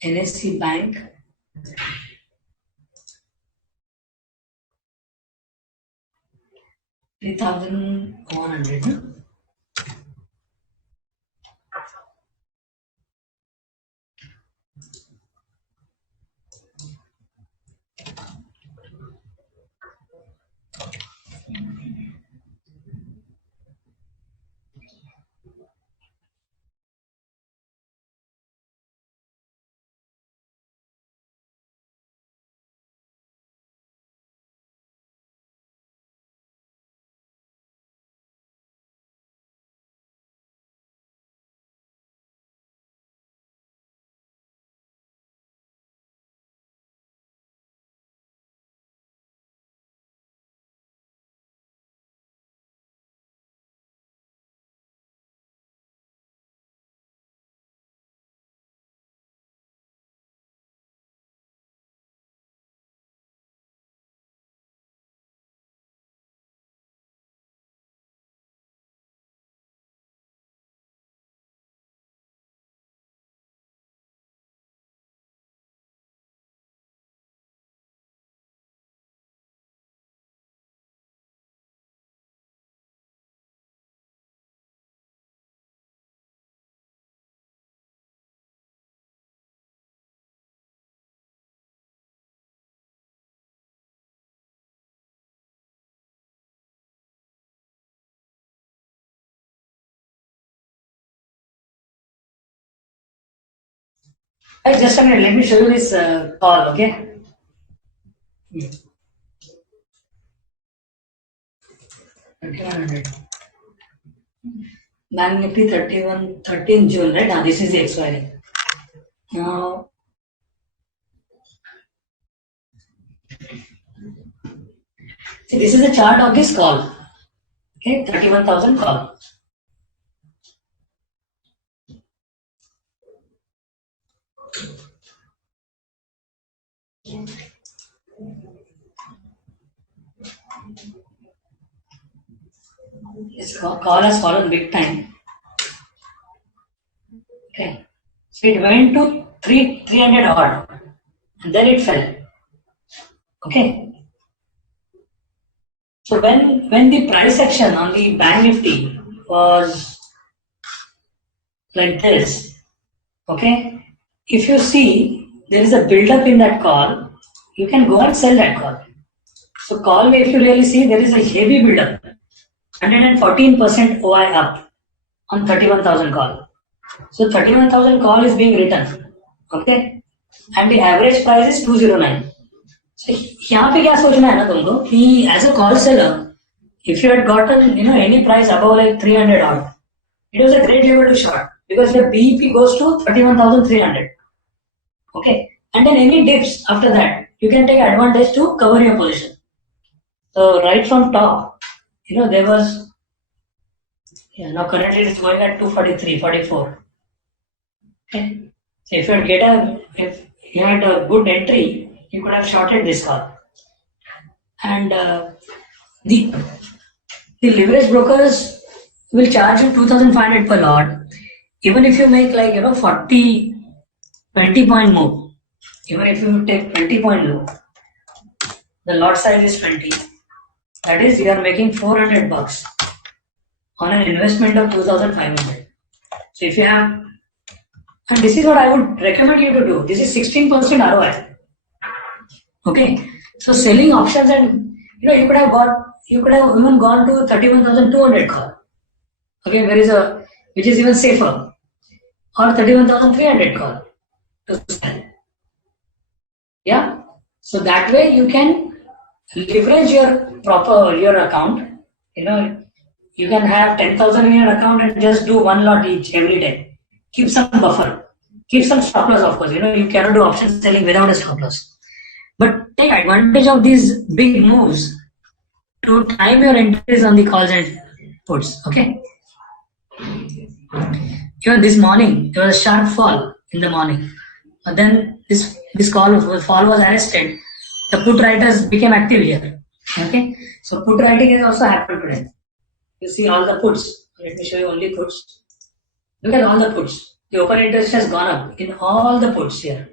NSE Bank. $3,100. Right, just a minute. Let me show you this call. Okay. Hmm. 3100. Bank Nifty 13 June, right? Now this is the expiry. Now, see, this is the chart of this call. Okay, 31,000 call. This call has fallen big time. Okay, so it went to 300 odd, and then it fell. Okay. So when the price action on the Bank Nifty was like this, okay, if you see there is a build up in that call, you can go and sell that call. So call, if you really see, there is a heavy build up, 114% OI up on 31,000 call. So 31,000 call is being written, okay, and the average price is 209. So यहाँ पे क्या सोचना है ना तुमको कि as a call seller, if you had gotten any price above like 300 odd, it was a great level to short because your BEP goes to 31,300. Okay, and then any dips after that, you can take advantage to cover your position. So right from top, there was, now currently it's going at 243, 44. Okay, so if you had a good entry, you could have shorted this call. And the leverage brokers will charge you 2,500 per lot. Even if you make like 20 point move, even if you take 20 point low, the lot size is 20. That is, you are making 400 bucks on an investment of 2,500. So if you have, and this is what I would recommend you to do. This is 16% ROI. Okay, so selling options, and you could have even gone to 31,200 call. Okay, which is even safer, or 31,300 call to sell. Yeah, so that way you can leverage your account. You can have 10,000 in your account and just do one lot each every day. Keep some buffer, keep some stop loss. Of course, you cannot do option selling without a stop loss. But take advantage of these big moves to time your entries on the calls and puts. Okay. Even this morning, there was a sharp fall in the morning. But then this fall was arrested. The put writers became active here. Okay. So put writing has also happened today. You see all the puts. Let me show you only puts. Look at all the puts. The open interest has gone up in all the puts here.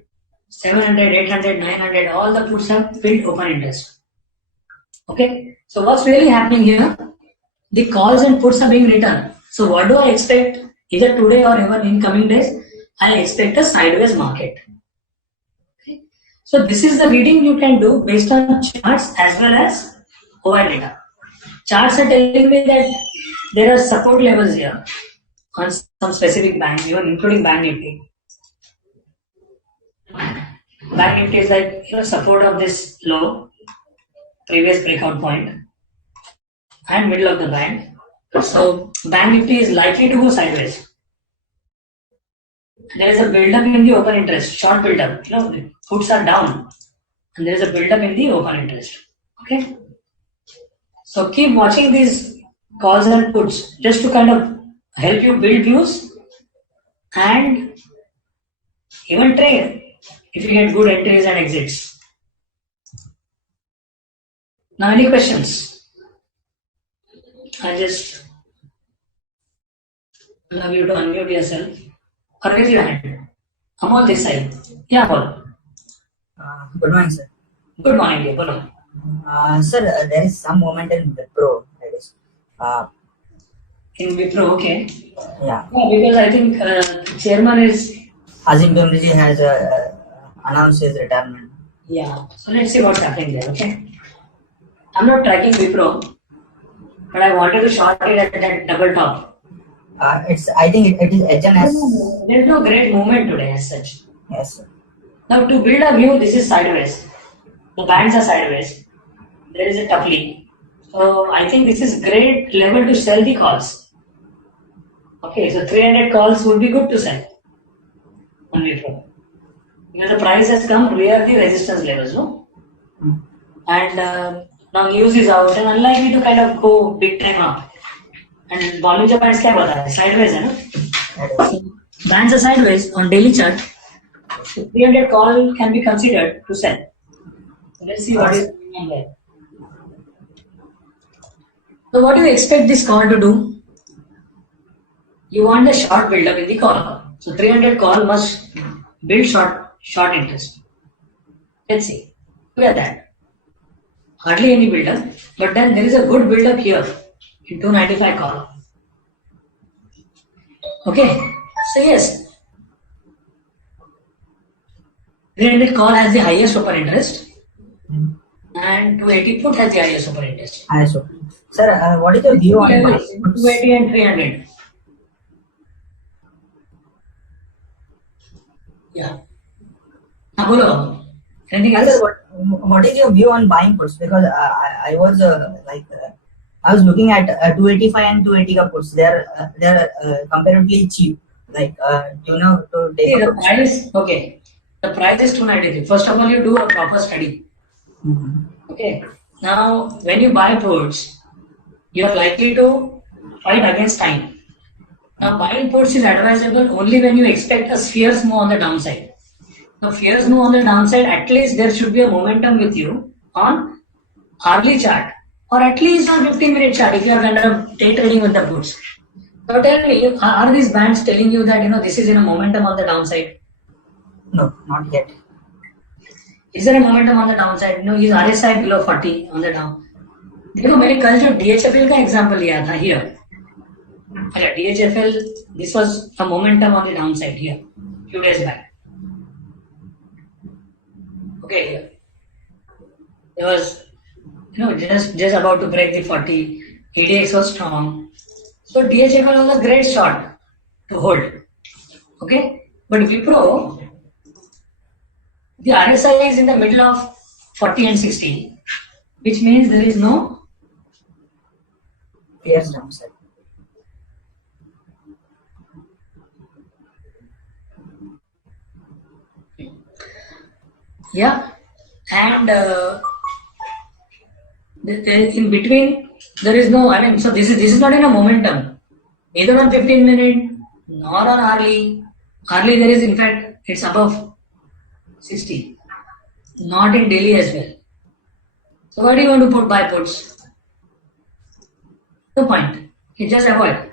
700, 800, 900, all the puts have filled open interest. Okay, so what's really happening here? The calls and puts are being written. So what do I expect either today or even in coming days? I expect a sideways market. Okay, so this is the reading you can do based on charts as well as OI data. Charts are telling me that there are support levels here on some specific bank, even including Bank Nifty. Bank Nifty is like support of this low, previous breakout point, and middle of the band. So Bank Nifty is likely to go sideways. There is a build-up in the open interest, short build-up. The puts are down, and there is a build-up in the open interest. Okay. So keep watching these calls and puts just to kind of help you build views and even trade if you get good entries and exits. Now, any questions? I just allow you to unmute yourself or raise your hand. Amol this side. Yeah, Amol. Good morning, sir. Good morning, dear. Hello. Sir, there is some moment in Wipro, I guess. In Wipro, okay. Yeah. Because I think chairman is. Azim Premji has announced his retirement. Yeah. So let's see what's happening there, okay? I'm not tracking Wipro, but I wanted to short it at that double top. I think it is HNS. There's no great movement today as such. Yes, sir. Now to build a view, this is sideways. The bands are sideways. There is a tuple. So I think this is great level to sell the calls. Okay, so 300 calls would be good to sell on Wipro. Because the price has come near the resistance levels, no? And now news is out and unlikely to kind of go big time up. And Bollinger Bands क्या बता रहा है? Sideways है ना? So, bands are sideways on daily chart. So 300 call can be considered to sell. So let's see what is going on there. So what do you expect this call to do? You want the short build up in the call. So 300 call must build short interest. Let's see. Look at that. Hardly any build up, but then there is a good build up here in 295 call. Okay. So yes, 300 call has the highest open interest and 280 put has the highest open interest. I so. Sir, what is your view on Levels, buying puts? 280 and 300. Yeah. Bolo. Anything else? Sir, what is your view on buying puts? Because I was I was looking at 285 and 280 ka puts. They're comparatively cheap. Like to See, take the price, okay. The price is 293. First of all, you do a proper study. Okay. Now, when you buy puts, you are likely to fight against time. Now, buying puts is advisable only when you expect a fierce move on the downside. Now, fierce move on the downside, at least there should be a momentum with you on hourly chart or at least on 15-minute chart if you are kind of day trading with the puts. Now, tell me, are these bands telling you that this is in a momentum on the downside? No, not yet. Is there a momentum on the downside? Is RSI below 40 on the down? देखो मैंने कल जो DHFL का example लिया था here. अच्छा, DHFL, this was a momentum on the downside here, few days back. Okay, here. There was, just about to break the 40. ADX was strong. So DHFL was a great shot to hold. Okay, but Wipro, the RSI is in the middle of 40 and 60, which means there is no Yes, downside. yeah, and in between there is no. So this is not in a momentum, either on 15-minute nor on hourly. Hourly there is, in fact, it's above 60, not in daily as well. So why do you want to buy puts? No point. You just avoid.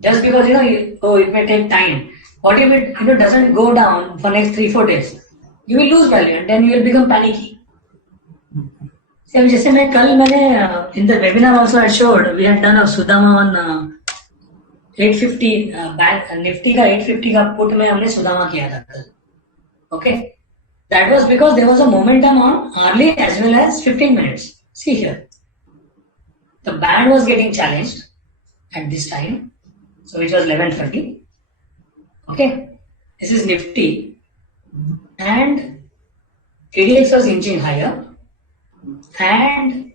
Just because it may take time. What if it doesn't go down for next 3-4 days? You will lose value and then you will become panicky. Same जैसे मैं कल मैंने in the webinar also I showed we had done a Sudama on 850 bank Nifty का 850 का put में हमने Sudama किया था कल. Okay, that was because there was a momentum on hourly as well as 15 minutes. See here, the band was getting challenged at this time, so it was 11:30. Okay, this is Nifty and ADX was inching higher and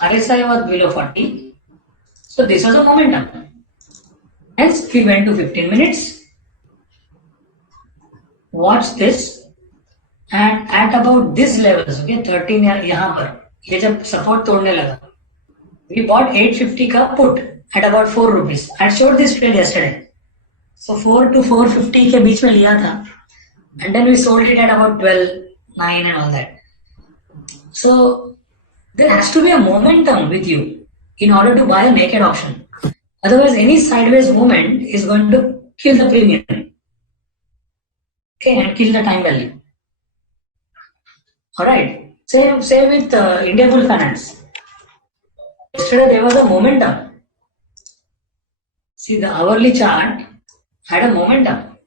RSI was below 40. So this was a momentum. Hence we went to 15 minutes. Watch this, and at about this levels, okay, 13 यहाँ पर ये जब support तोड़ने लगा, we bought 850 का put at about 4 rupees. I showed this trade yesterday. So 4 to 450 के बीच में लिया था, and then we sold it at about 12.9 and all that. So there has to be a momentum with you in order to buy a naked option. Otherwise, any sideways movement is going to kill the premium. Okay, and kill the time value. Alright, same with India Bull Finance. Yesterday there was a momentum. See, the hourly chart had a momentum.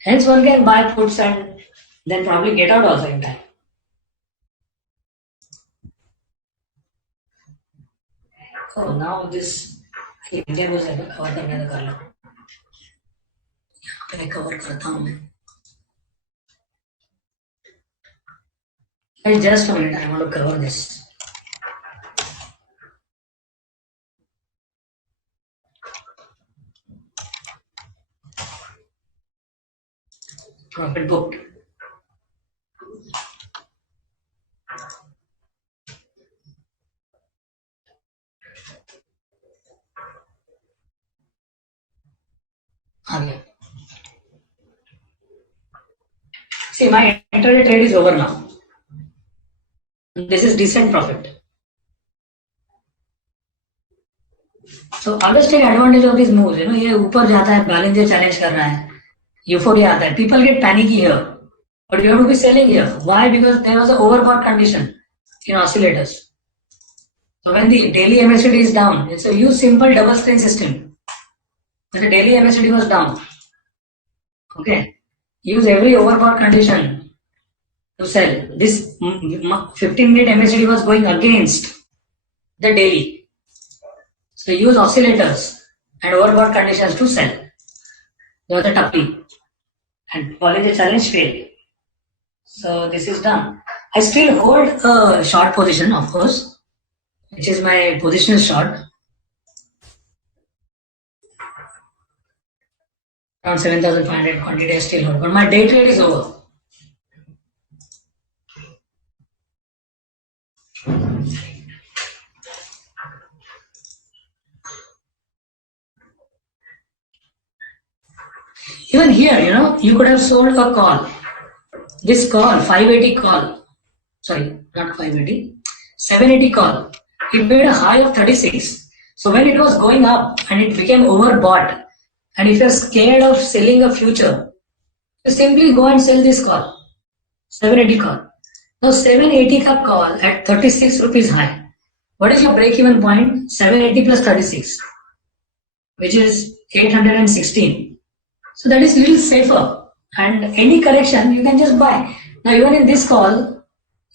Hence one can buy puts and then probably get out also in time. So now this India Bull cover करने का कर लो. यहाँ पे cover करता हूँ मैं. Hey, just a minute, I want to cover this. Profit booked. Okay. See, my intraday trade is over now. This is decent profit. So always take advantage of these moves. You know, ये ऊपर जाता है, Bollinger challenge कर रहा है, euphoria आता है. People get panicky here, but you have to be selling here. Why? Because there was an overbought condition in oscillators. So when the daily MACD is down, it's a use simple double screen system. When the daily MACD was down, okay, use every overbought condition to sell. This 15-minute MACD was going against the daily. So use oscillators and overbought conditions to sell. There was a tuppy and Bollinger challenge failed. So this is done. I still hold a short position, of course, which is my positional short. Around 7,500 quantity I still hold, but my day trade is over. Even here, you know, you could have sold a call. This call, 580 call, sorry, not 580, 780 call. It made a high of 36. So when it was going up and it became overbought, and if you're scared of selling a future, you simply go and sell this call, 780 call. Now 780 ka call at 36 rupees high. What is your break-even point? 780 plus 36, which is 816. So that is little safer. And any correction you can just buy. Now even in this call,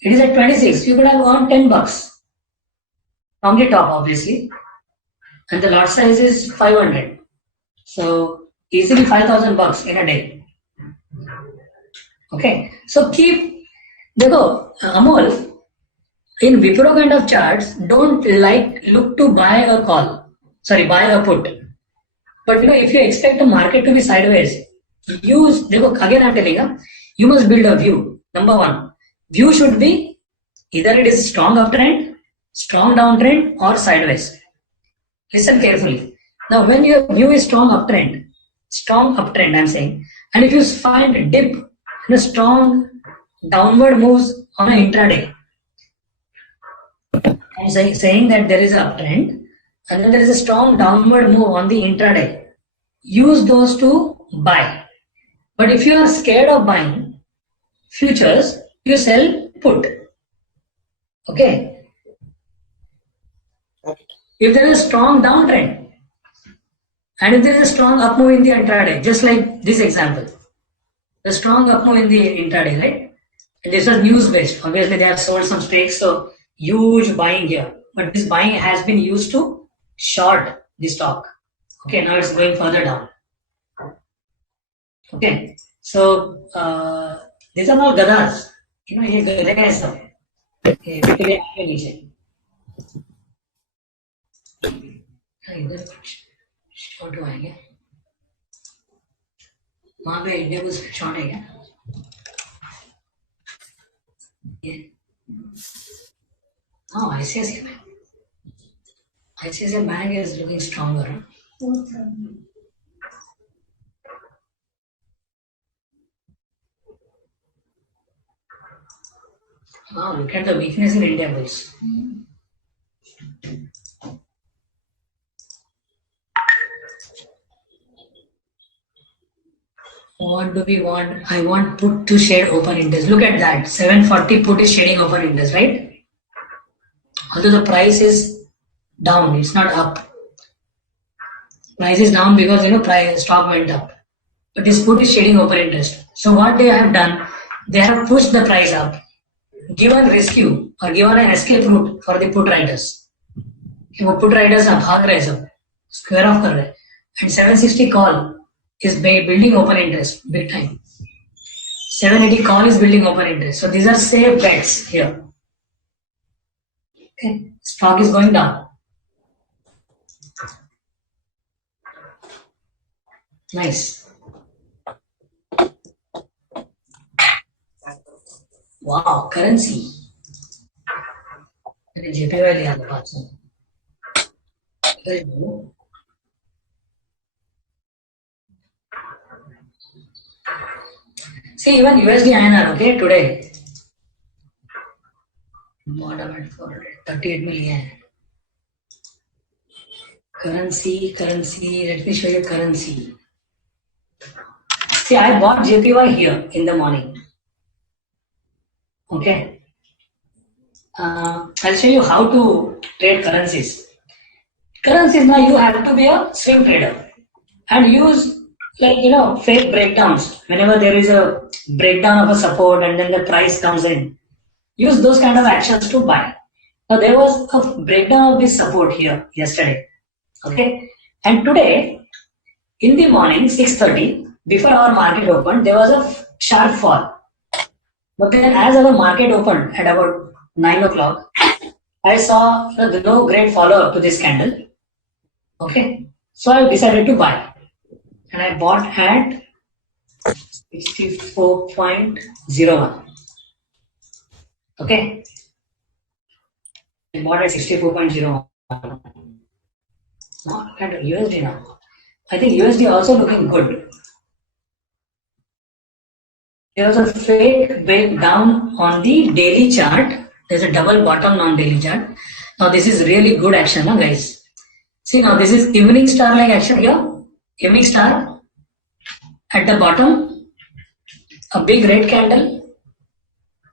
it is at 26. You could have earned 10 bucks from the top, obviously. And the lot size is 500. So easily 5,000 bucks in a day. Okay. So keep, Amol, in Wipro kind of charts, don't look to buy a call. Sorry, buy a put. But you know, if you expect the market to be sideways, again I'm telling you, you must build a view. Number one, view should be either it is strong uptrend, strong downtrend, or sideways. Listen carefully. Now, when your view is strong uptrend I'm saying, and if you find a dip and a strong downward moves on an intraday, I'm saying that there is an uptrend, and then there is a strong downward move on the intraday. Use those to buy. But if you are scared of buying futures, you sell put. Okay. If there is a strong downtrend, and if there is a strong up move in the intraday, just like this example, the strong up move in the intraday, right? And this was news based. Obviously, they have sold some stakes, so huge buying here. But this buying has been used to short the stock. Okay, now it's going further down. Okay, so these are all gadas. You know, ये गधे हैं सब. ये बिकले आगे नीचे. इधर short हुआ है क्या? वहाँ पे इंडिया को शॉर्ट है क्या? ये. Oh, ICICI Bank. ICICI Bank is looking stronger. Wow, look at the weakness in India bulls. What do we want? I want put to shade open interest. Look at that. 740 put is shading open interest, right? Although the price is down, it's not up. Price is down because stock went up. But this put is shading open interest. So what they have done, they have pushed the price up, given rescue or given an escape route for the put riders. वो put riders are भाग रहे सब, square off कर रहे, and 760 call is building open interest big time. 780 call is building open interest. So these are safe bets here. Okay, stock is going down. Nice. Wow, currency. JPY लिया था 500. See, even USD INR, okay, today. Bottom at 438 million. Currency, let me show you currency. See, I bought JPY here in the morning. Okay. I'll show you how to trade currencies. Currencies, now you have to be a swing trader and use fake breakdowns. Whenever there is a breakdown of a support and then the price comes in, use those kind of actions to buy. Now there was a breakdown of this support here yesterday. Okay. And today, in the morning, 6:30, before our market opened, there was a sharp fall. But then as our market opened at about 9 o'clock, I saw no great follow-up to this candle. Okay. So I decided to buy. And I bought at 64.01. Okay. I bought at 64.01. Now look at USD now. I think USD also looking good. There was a fake breakdown on the daily chart. There's a double bottom on daily chart. Now this is really good action, huh, guys. See, now this is evening star like action here. Evening star at the bottom, a big red candle,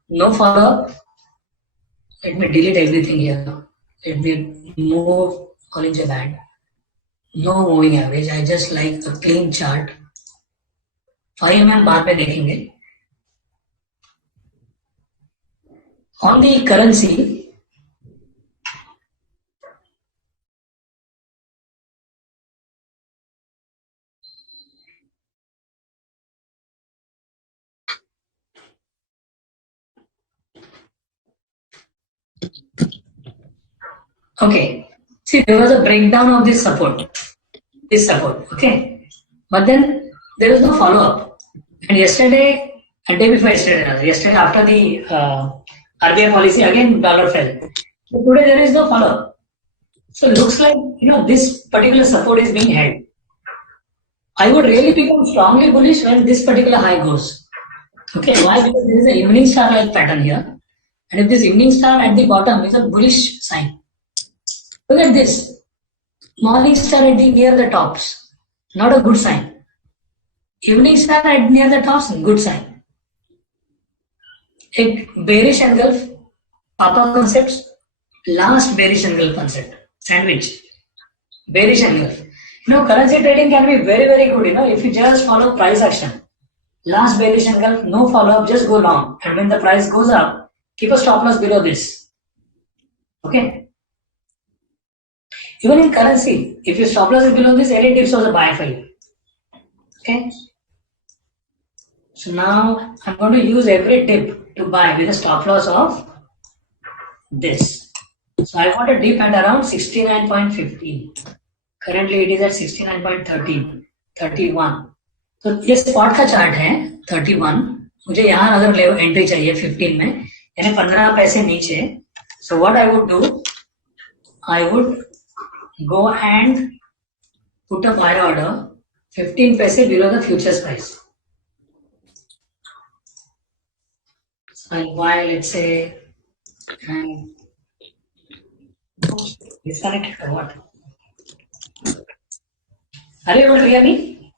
no follow up. Let me delete everything here. Let me move Bollinger Band. No moving average. I just like a clean chart. 5 mm बाद में देखेंगे. On the currency, okay, see, there was a breakdown of this support, okay, but then there was no follow-up. And yesterday, and day before yesterday after the RBI policy, again dollar fell. So today there is no follow-up. So looks like this particular support is being held. I would really become strongly bullish when this particular high goes. Okay, why? Because there is an evening star like pattern here, and if this evening star at the bottom is a bullish sign. Look at this. Morning star at near the tops. Not a good sign. Evening star at near the tops, good sign. A bearish engulf, Papa concepts, last bearish engulf concept, sandwich. Bearish engulf. Currency trading can be very, very good, if you just follow price action. Last bearish engulf, no follow up, just go long. And when the price goes up, keep a stop loss below this. Okay. Even in currency, if your stop loss is below this, any dips was a buy for you. Okay. So now I'm going to use every dip to buy with a stop loss of this. So I got a dip at around 69.15. Currently it is at 69.13, 31. So ये spot का chart है 31. मुझे यहाँ अगर entry चाहिए 15 में, यानी 15 पैसे नीचे. So what I would do, I would go and put a buy order 15 paise below the futures price. So I'll buy, let's say, disconnected or what? Are you able to hear me?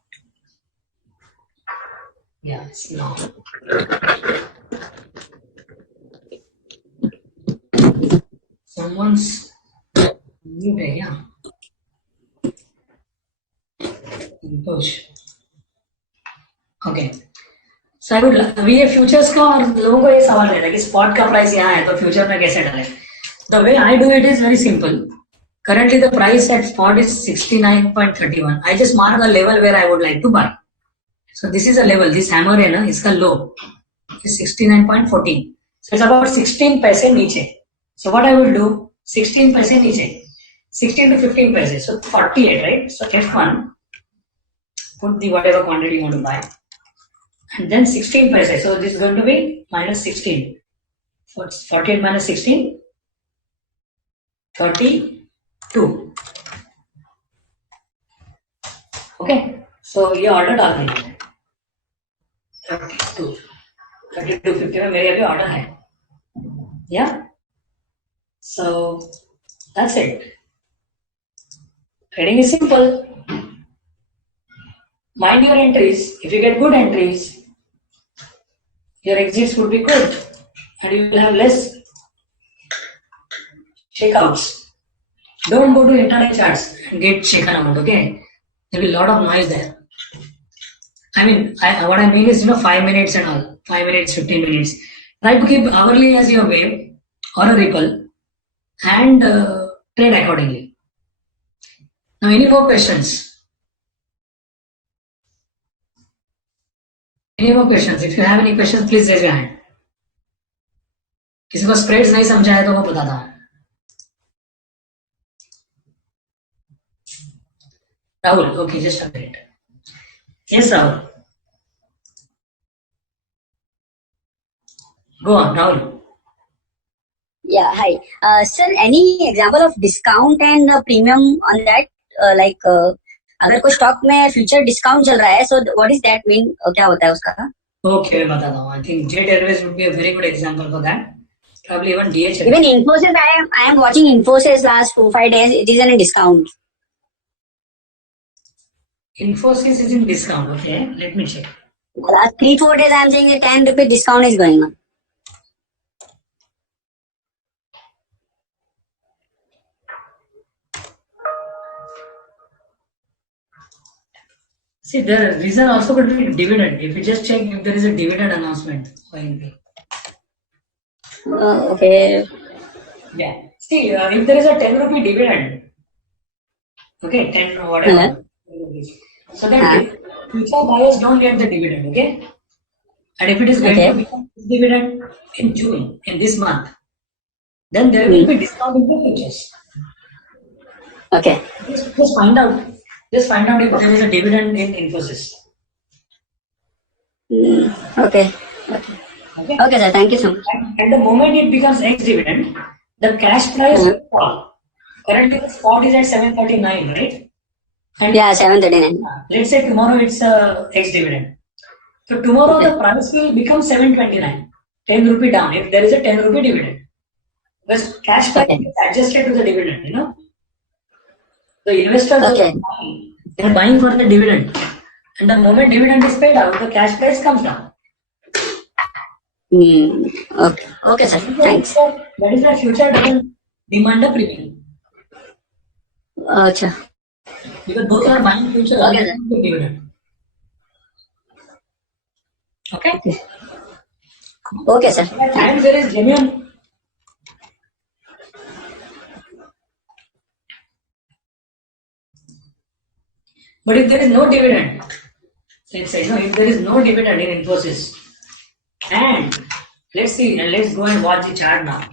Yes, no. Someone's mute, yeah. Push. Okay. So I would ये futures का और लोगों को ये सवाल रहता है कि spot का price यहाँ है तो future में कैसे डालें? The way I do it is very simple. Currently the price at spot is 69.31. I just mark a level where I would like to buy. So this is a level. This hammer है ना, इसका low. is 69.14. So it's about 16 paise niche. So what I will do, 16 paise niche, 16 to 15 paise, so 48, right? So F1, put the whatever quantity you want to buy, and then 16 paise. So this is going to be minus 16. So it's 48 minus 16, 32. Okay, so ये order डाल देंगे 32, 32.50 में मेरे अभी order है. Yeah. So that's it. Trading is simple. Mind your entries. If you get good entries, your exits would be good, and you will have less shakeouts. Don't go to internet charts and get shaken out. Okay. There will be a lot of noise there. I mean, what I mean is, 5 minutes and all. 5 minutes, 15 minutes. Try to keep hourly as your wave or a ripple and trade accordingly. Now, any more questions? Any more questions? If you have any questions, please raise your hand. किसी को spreads नहीं समझा है तो वो बताता हूँ. Rahul, okay, just a minute. Yes, Rahul. Go on, Rahul. Yeah, hi. Sir, any example of discount and premium on that? अगर कोई स्टॉक में फ्यूचर डिस्काउंट चल रहा है, so what is that mean? क्या होता है उसका? Okay, मैं बताता हूँ. I think Jet Airways would be a very good example for that. Probably even DHL. Even Infosys, I am watching Infosys last 4-5 days. It is in a discount. Infosys is in discount. Okay, let me check. Last 3-4 days, I am saying a 10 rupee discount is going on. See, the reason also could be dividend. If you just check if there is a dividend announcement. Okay. Yeah. See, if there is a 10 rupee dividend, okay, 10 or whatever. So then future buyers don't get the dividend, okay? And if it is going to become dividend in June, in this month, then there will be discount in the futures. Okay. Just find out. Just find out if there is a dividend in Infosys. Okay. Okay, sir. Thank you so much. And the moment it becomes ex-dividend, the cash price will fall. Currently, the spot is at 739, right? And Yeah, 739. let's say tomorrow it's ex-dividend. So tomorrow the price will become 729, 10 rupee down if there is a 10 rupee dividend. Because cash price is adjusted to the dividend, The investors are buying, they are buying for the dividend. And the moment dividend is paid out, the cash price comes down. Okay. Okay, sir. Thanks. That is why future doesn't demand a premium. Acha. Because both are buying future and dividend. Okay? Okay, sir. At times there is genuine. But if there is no dividend, let's say, if there is no dividend in Infosys, and let's see, and let's go and watch the chart now.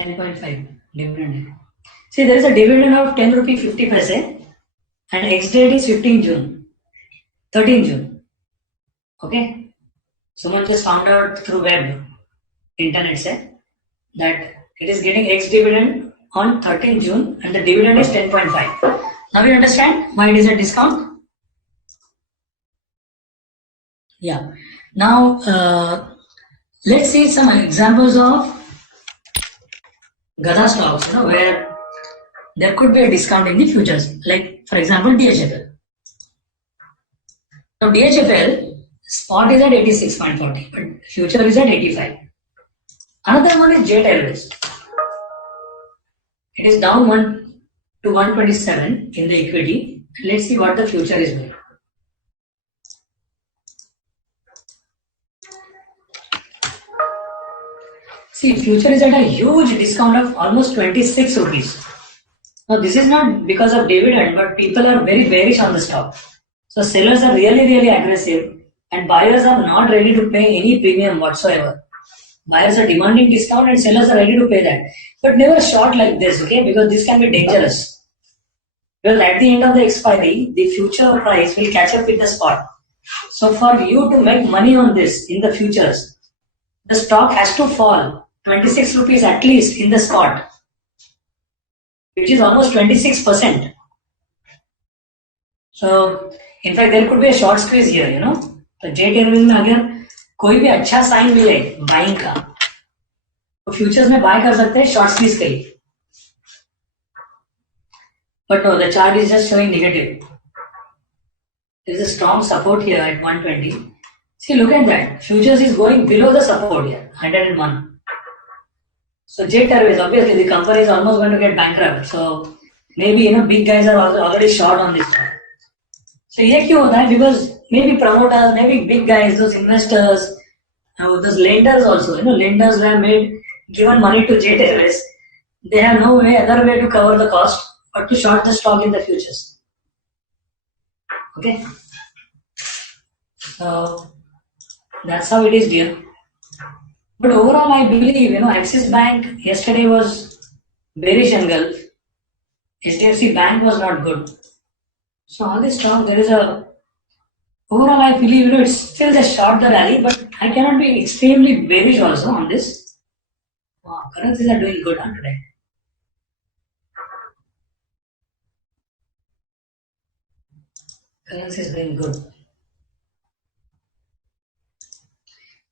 $10.5 dividend. See, there is a dividend of 10 rupee 50 paise, and X date is 13 June. Okay, someone just found out through web, internet that it is getting X dividend on 13 June, and the dividend is 10.5. Now you understand why it is a discount? Yeah. Now let's see some examples of Gada stocks, where there could be a discount in the futures. Like, for example, DHFL. Now, DHFL, spot is at 86.40, but future is at 85. Another one is Jet Airways. It is down 1 to 127 in the equity. Let's see what the future is doing. See, future is at a huge discount of almost 26 rupees. Now, this is not because of dividend, but people are very bearish on the stock. So, sellers are really aggressive, and buyers are not ready to pay any premium whatsoever. Buyers are demanding discount, and sellers are ready to pay that. But never short like this, okay? Because this can be dangerous. Because at the end of the expiry, the future price will catch up with the spot. So, for you to make money on this in the futures, the stock has to fall 26 rupees at least in the spot, which is almost 26%. So, in fact, there could be a short squeeze here, you know. तो जे टेरमिन में अगर कोई भी अच्छा sign मिले buying का, तो futures में बाय कर सकते हैं शॉर्ट स्क्वीज के लिए. But no, the chart is just showing negative. There is a strong support here at 120. See, look at that. Futures is going below the support here, 101. So Jet Airways, obviously the company is almost going to get bankrupt. So maybe, you know, big guys are already short on this one. So ये क्यों होता है? Because maybe promoters, maybe big guys, those investors, those lenders also, you know, lenders who have given money to Jet Airways, they have no other way to cover the cost but to short the stock in the futures. Okay. So that's how it is, dear. But overall, I believe, you know, Axis Bank yesterday was bearish and Gulf. HDFC Bank was not good. So all this talk, there is a, overall I believe, you know, it's still just short the rally, but I cannot be extremely bearish also on this. Wow, currencies are doing good today. Currency is doing good.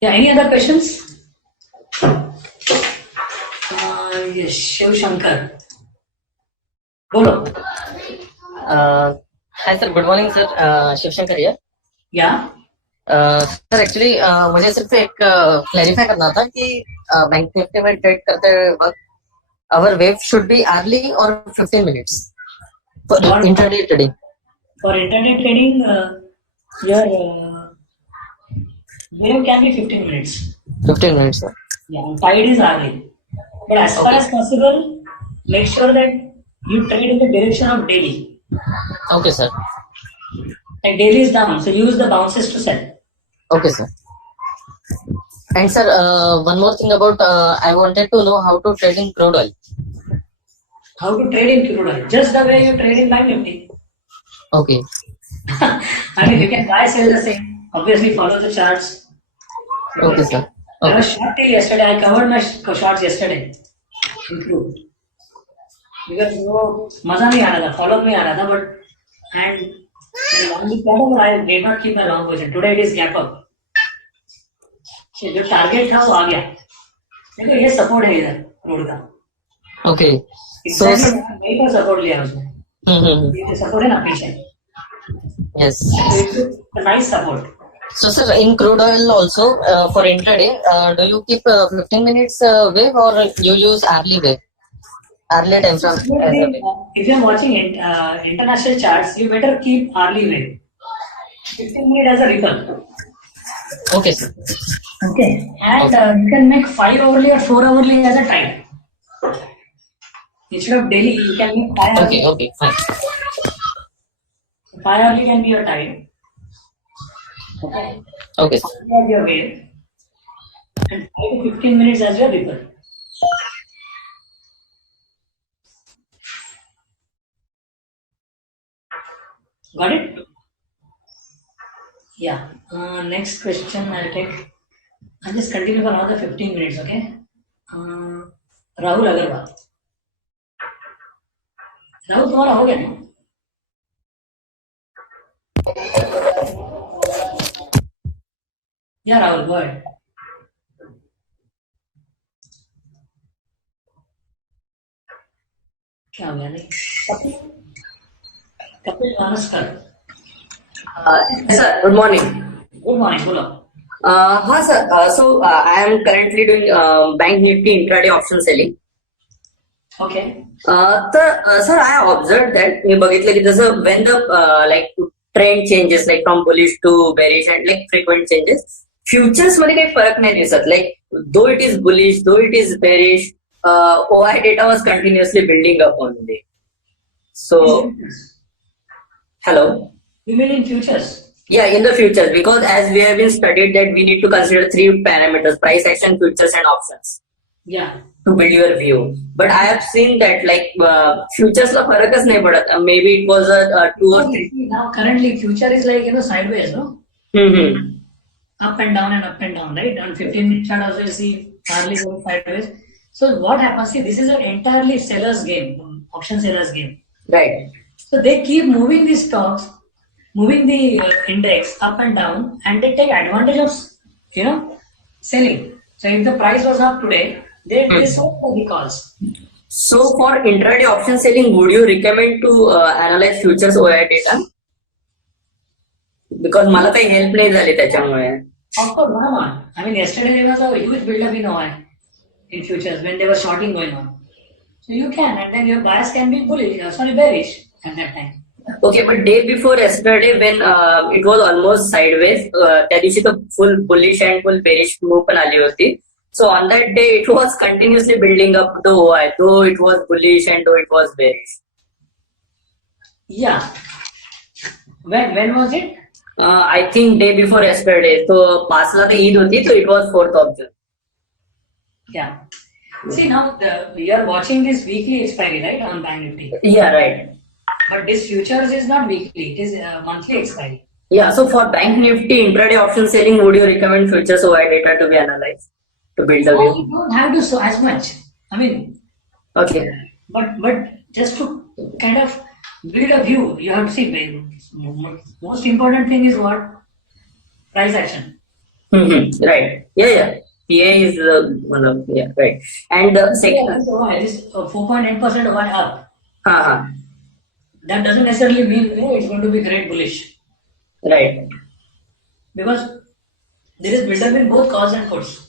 Yeah, any other questions? Yes, Shiv Shankar. Bolo. Hi sir, good morning sir. Shiv Shankar here. Yeah. Sir actually मुझे सिर्फ एक clarify करना था कि bank Nifty में trade करते वक्त our wave should be hourly or 15 minutes for intraday trading. For intraday trading, your wave can be 15 minutes. 15 minutes sir. Yeah, tide is hourly. But as far as possible, make sure that you trade in the direction of daily. Okay sir. And daily is down, so use the bounces to sell. Okay sir. And sir, one more thing about I wanted to know how to trade in crude oil. How to trade in crude oil? Just the way you trade in Bank Nifty. Okay. I mean, you can buy, sell the same. Obviously, follow the charts. Okay sir. I was short till yesterday. I covered my shorts yesterday in crude. Because वो मजा नहीं आ रहा था, follow नहीं आ रहा था, but and I did not keep my long position. Today it is gap up. So जो target था वो आ गया. देखो ये support है इधर रोड का. Okay. So वही का support लिया उसने. ये support है ना पीछे. Yes. It's a nice support. So sir, in crude oil also for intraday, do you keep 15 minutes wave or you use hourly wave? Hourly time frame. If you are watching international charts, you better keep hourly wave. 15 minutes as a ripple. Okay sir. Okay, and you can make 5 hourly or 4 hourly as a tide. Instead of daily, you can make 5 hourly. Okay, fine. 5 hourly can be your tide. Okay. Okay. As your wave, and 5 to 15 minutes as your ripple. Got it? Yeah. Next question I'll take. I'll just continue for another 15 minutes, okay? Rahul Agarwal. Rahul, तुम्हारा हो गया ना? Yeah, Rahul, go ahead. क्या हो गया नहीं? Kapil Namaskar. Sir, good morning. Good morning, बोलो. हाँ sir, so I am currently doing Bank Nifty intraday option selling. Okay. Sir, I observed that मी बघितलं की जसं when the like trend changes like from bullish to bearish and like frequent changes, futures मध्ये काही फरक नाही दिसत. Like though it is bullish, though it is bearish, OI data was continuously building up only. So, hello. You mean in futures? Yeah, in the futures, because as we have been studied that we need to consider 3 parameters: price action, futures, and options Yeah. to build your view. But I have seen that like futures la farakas nahi padat. Maybe it was a 2 or 3. Now currently future is like sideways, no? Up and down, right? On 15-minute chart also you see hardly going sideways. So what happens? See, this is an entirely seller's game, option seller's game. Right. So they keep moving these stocks, moving the index up and down, and they take advantage of selling. So if the price was up today, they sold for the calls. So for intraday option selling, would you recommend to analyze futures OI data? Because मला काही help नाही झाली त्याच्यामुळे. Of course, why not? I mean, yesterday there was a huge build-up in OI in futures when there was shorting going on. So you can, and then your bias can be bullish, bearish at that time. Okay, but day before yesterday when it was almost sideways, त्या दिवशी तर full bullish and full bearish move पण आली होती. So on that day it was continuously building up the OI, though it was bullish and though it was bearish. Yeah. When was it? I think day before yesterday. So 5 ला तर ईद होती, so it was 4th of June. Yeah. See now we are watching this weekly expiry, right, on Bank Nifty. Yeah, right. But this futures is not weekly; it is monthly expiry. Yeah. So for Bank Nifty intraday option selling, would you recommend futures OI data to be analyzed to build a view? You don't have to so as much. I mean. Okay. But just to kind of build a view, you have to see. Most important thing is what? Price action. Right. Yeah. PA is one of right. And the second. This 4.8% OI up. Uh-huh. That doesn't necessarily mean it's going to be great bullish. Right. Because there is build-up in both calls and puts.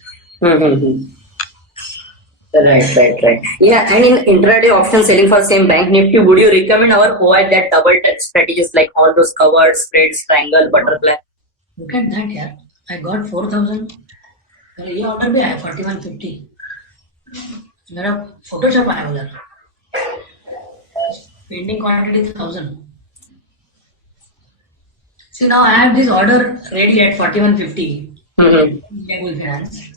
Right. Yeah, and in intraday option selling for same Bank Nifty, would you recommend our OI that double strategies like all those covered, spreads, triangle, butterfly? Look at that, yeah. I got 4,000. ये order भी आया 4150. मेरा Photoshop आया उधर. Pending quantity 1000. See now I have this order ready at 4150. Finance.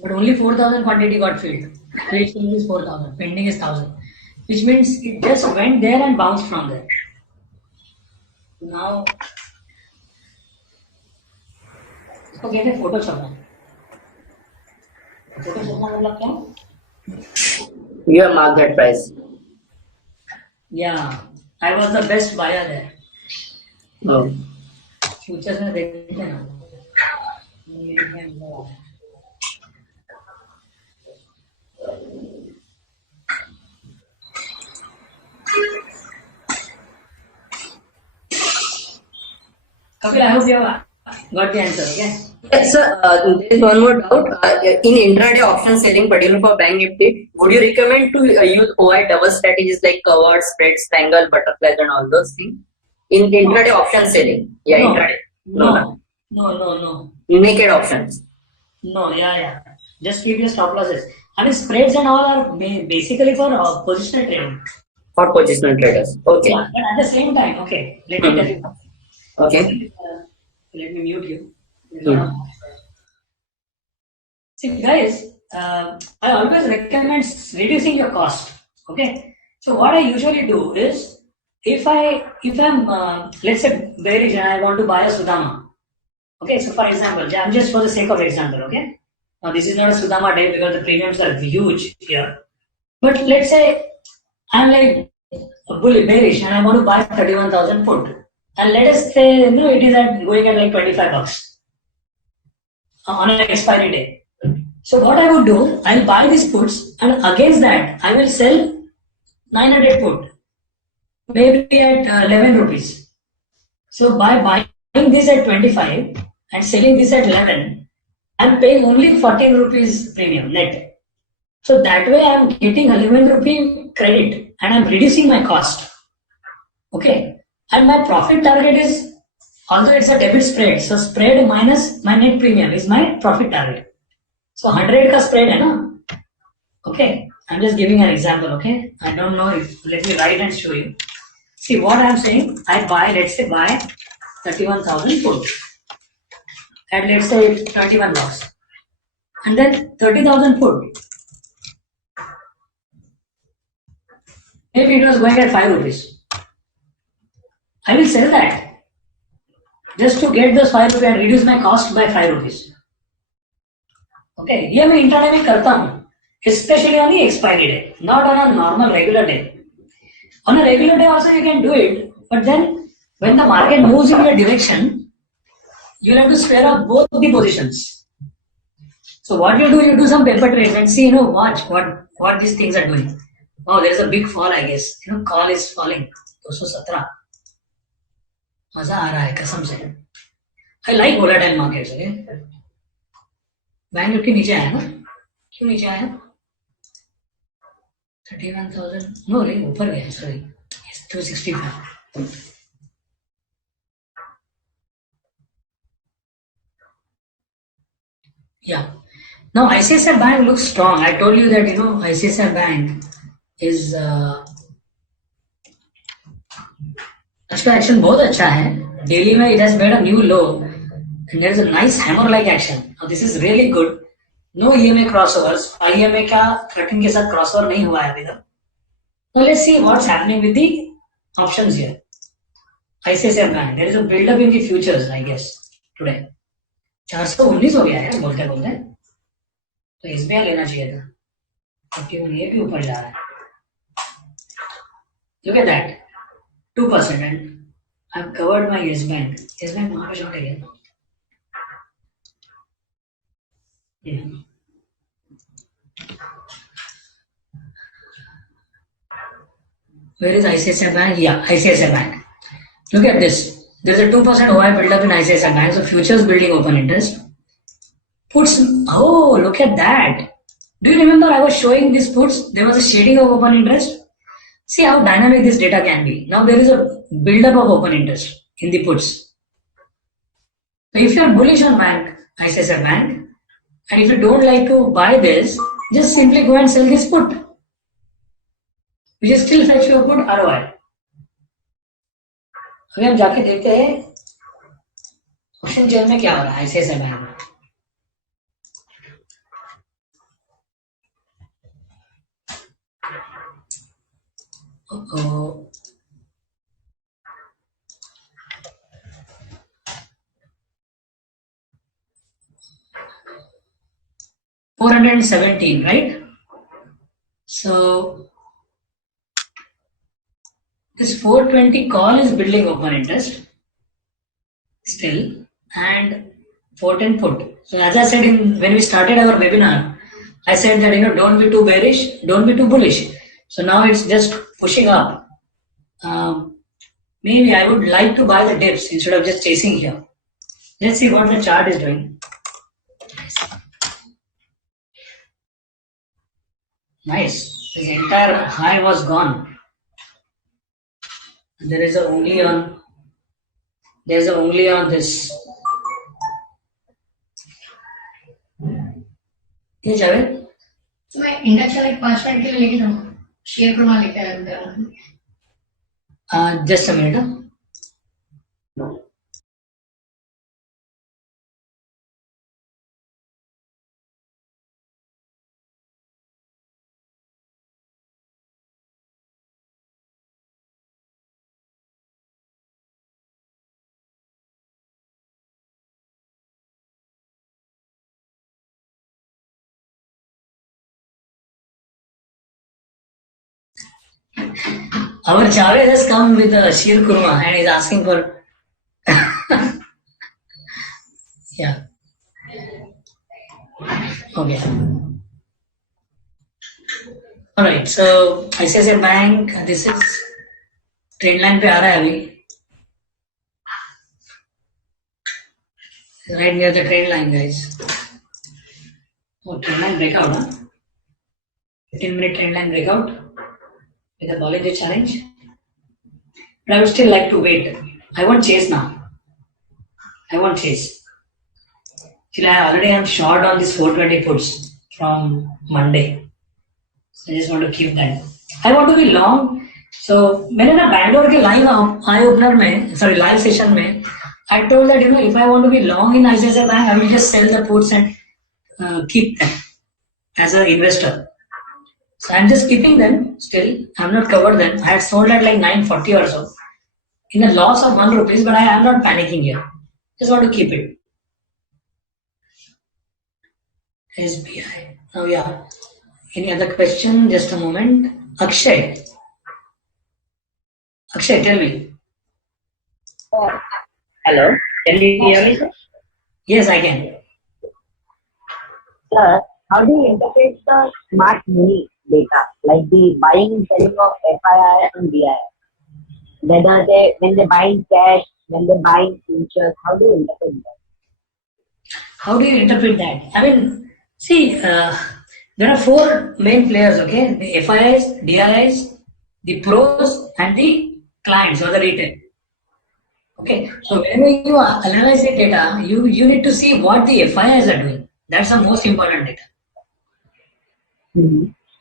But only 4,000 quantity got filled. Creation is 4,000. Pending is 1,000. Which means it just went there and bounced from there. Now इसको कहते हैं Photoshop. Photoshop का मतलब क्या? You have marked that price. Yeah, I was the best buyer there. Oh. Futures में देखते हैं ना. Kapil, I hope you have got the answer, okay? Yes, sir. There is one more doubt. In intraday option selling, particularly for Bank Nifty, would you recommend to use OI double strategies like covered, spreads, triangle, butterflies, and all those things in intraday option selling? Yeah, No. intraday. No. Naked options. No, yeah. Just keep your stop losses. I mean, spreads and all are basically for positional trading. For positional traders. Okay. Yeah, but at the same time, okay, let me tell you. Okay. Let me mute you. See, guys, I always recommend reducing your cost. Okay, so what I usually do is, if I'm let's say bearish and I want to buy a Sudama. Okay, so for example, I'm just for the sake of example. Okay, now this is not a Sudama day because the premiums are huge here. But let's say I'm like a bully bearish and I want to buy 31,000 put. And let us say, it is going at like $25 on an expiry day. So what I would do, I'll buy these puts and against that, I will sell 900 put, maybe at 11 rupees. So by buying this at 25 and selling this at 11, I'm paying only 14 rupees premium net. So that way I'm getting 11 rupee credit and I'm reducing my cost. Okay. And my profit target is although it's a debit spread, so spread minus my net premium is my profit target. So 100 ka spread hai na? Okay, I'm just giving an example, okay? I don't know if, let me write and show you. See what I'm saying, I buy, let's say buy 31,000 put at let's say 21 loss. And then 30,000 put. Maybe it was going at 5 rupees. I will sell that just to get those 5 rupees and reduce my cost by 5 rupees. Okay, ये मैं intraday में करता हूँ, especially on the expiry day, not on a normal regular day. On a regular day also you can do it, but then when the market moves in your direction, you will have to square up both the positions. So what you do some paper trades and see, watch what these things are doing. Oh, there is a big fall, I guess. Call is falling. 217. मजा आ रहा है कसम से. I like volatile markets. Okay? Bank Nifty नीचे आया ना? क्यों नीचे आया? 31,000. No, नहीं ऊपर गया. Sorry. Yes, 265. Yeah. Now ICICI Bank looks strong. I told you that ICICI Bank is उसका एक्शन बहुत अच्छा है. डेली में it has made a new low and there is a nice hammer like action. Now this is really good. No EMA crossovers. EMA का 13 के साथ crossover नहीं हुआ है अभी तक. Now let's see what's happening with the options here. ICICI Bank. There is a build up in the futures, I guess, today. 419 हो गया है बोलते बोलते. तो SBI लेना चाहिए था. क्योंकि ये भी ऊपर जा रहा है. Look at that. 2% and I've covered my Yes Bank. Yes Bank वहाँ पे short again. Yeah. Where is ICICI Bank? Yeah, ICICI Bank. Look at this. There's a 2% OI build up in ICICI Bank. So futures building open interest. Puts. Oh, look at that. Do you remember I was showing these puts? There was a shading of open interest. See how dynamic this data can be. Now there is a build-up of open interest in the puts. So if you are bullish on ICICI Bank, and if you don't like to buy this, just simply go and sell this put, which is still fetch your good ROI. अभी हम जाके देखते हैं option chain में क्या हो रहा है ICICI Bank में. $417, right? So this 420 call is building open interest still, and 410 put. So as I said when we started our webinar, I said that don't be too bearish, don't be too bullish. So now it's just pushing up. Maybe I would like to buy the dips instead of just chasing here. Let's see what the chart is doing. Nice. The entire high was gone. There's a only on this. ये जावेद? मैं index like 5 minute के लिए लेके जाऊँ. Share करना लेके आया. Just a minute. Our Javed has come with a sheer kurma and is asking for. Yeah. Okay. All right. So ICICI Bank. This is trend line पे आ रहा है अभी. Right near the trend line, guys. Oh, trend line breakout, huh? 15-minute trend line breakout with a Bollinger challenge. But I would still like to wait. I won't chase now. I won't chase. Actually, I already am short on this 420 puts from Monday. So I just want to keep that. I want to be long. So मैंने ना Bangalore के live session में I told that if I want to be long in ICICI Bank, I will just sell the puts and keep them as an investor. So I'm just keeping them still. I'm not covered them. I had sold at like 940 or so in a loss of 1 rupees, but I am not panicking here. Just want to keep it. SBI. Now, yeah. Any other question? Just a moment. Akshay. Akshay, tell me. Hello, can you hear me, sir? Yes, I can. Sir, how do you interpret the smart money data, like the buying and selling of FII and DII? Whether when they buy in cash, when they buy in futures, how do you interpret that? How do you interpret that? I mean, see, there are 4 main players, okay? The FIIs, DIIs, the pros, and the clients or the retail. Okay, so whenever you analyze the data, you need to see what the FIIs are doing. That's the most important data.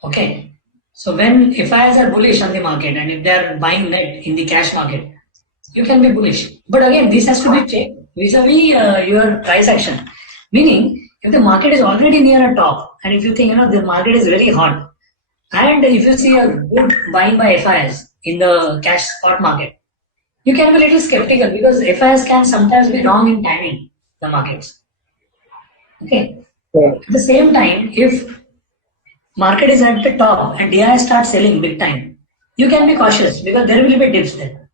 Okay, so when FIIs are bullish on the market and if they are buying net in the cash market, you can be bullish. But again, this has to be checked vis-a-vis your price action. Meaning, if the market is already near a top and if you think the market is very hot and if you see a good buying by FIIs in the cash spot market, you can be a little skeptical because FIIs can sometimes be wrong in timing the markets. Okay. At the same time, if market is at the top and DI starts selling big time, you can be cautious because there will be dips there.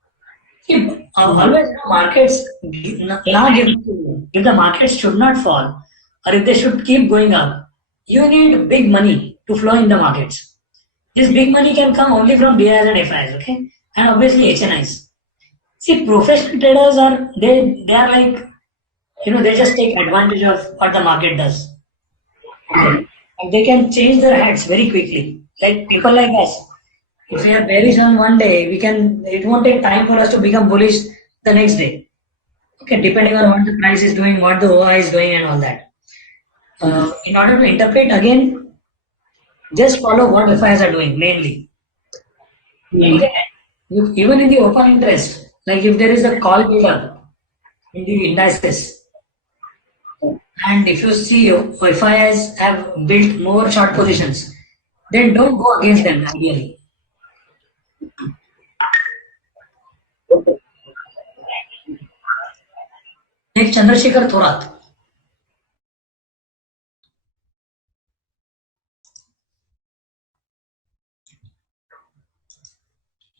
See, always markets, if the markets should not fall or if they should keep going up, you need big money to flow in the markets. This big money can come only from DIs and FIs, okay, and obviously HNIs. See, professional traders they are like, they just take advantage of what the market does. Okay? And they can change their hats very quickly. Like people like us, if we are bearish on one day, it won't take time for us to become bullish the next day. Okay, depending on what the price is doing, what the OI is doing and all that. In order to interpret again, just follow what FIs are doing mainly. Even in the open interest, like if there is a call buildup in the indices, and if you see FIs have built more short positions, then don't go against them ideally. Next, Chandrasekhar Thorat.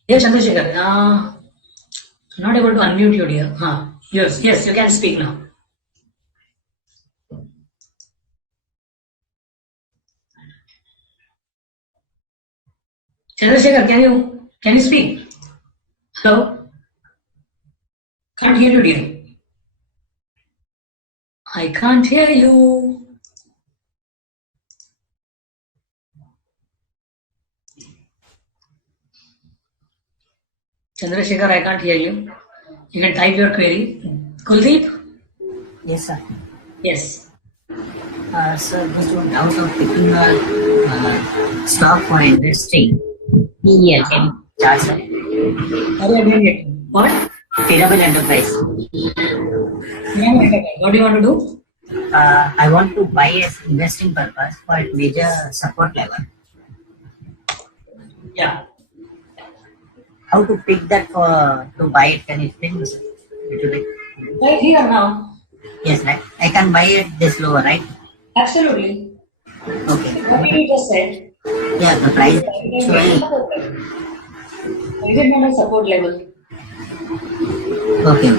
Yes, Chandrasekhar. Not able to unmute you, dear. Yes, you can speak now. Chandrasekhar, can you speak? Hello? Can't hear you, dear. I can't hear you. Chandrasekhar, I can't hear you. You can type your query. Kuldeep? Yes, sir. Yes. Sir, just one doubt of picking a stock for investing. Here, can you charge, sir? What? Pyramid Enterprise. What do you want to do? I want to buy as investing purpose for a major support level. Yeah. How to pick that to buy it? Can you explain this a little bit? Right here now. Yes, right. I can buy it this lower, right? Absolutely. Okay. What did you just said? Yeah, the price. Is it not a support level? Okay.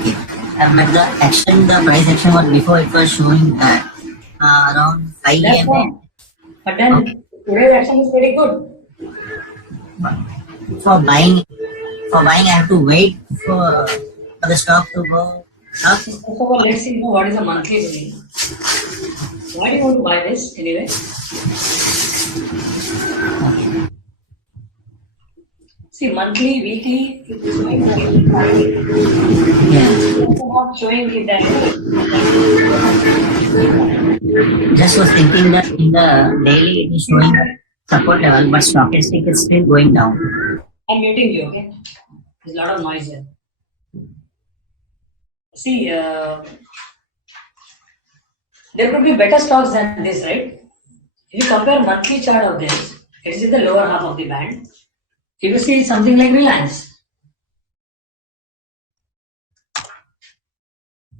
But the price action was before it was showing that around 5 AM. But then today's action is pretty good. For buying, I have to wait for the stock to go up. First of all, let's see what is the monthly doing. Why do you want to buy this anyway? See, monthly, weekly, it is showing not showing it that. Just was thinking that in the daily it is showing support level, but stochastic is still going down. I'm muting you, okay? There's a lot of noise here. See, there could be better stocks than this, right? If you compare monthly chart of this, it is in the lower half of the band. If you see something like Reliance.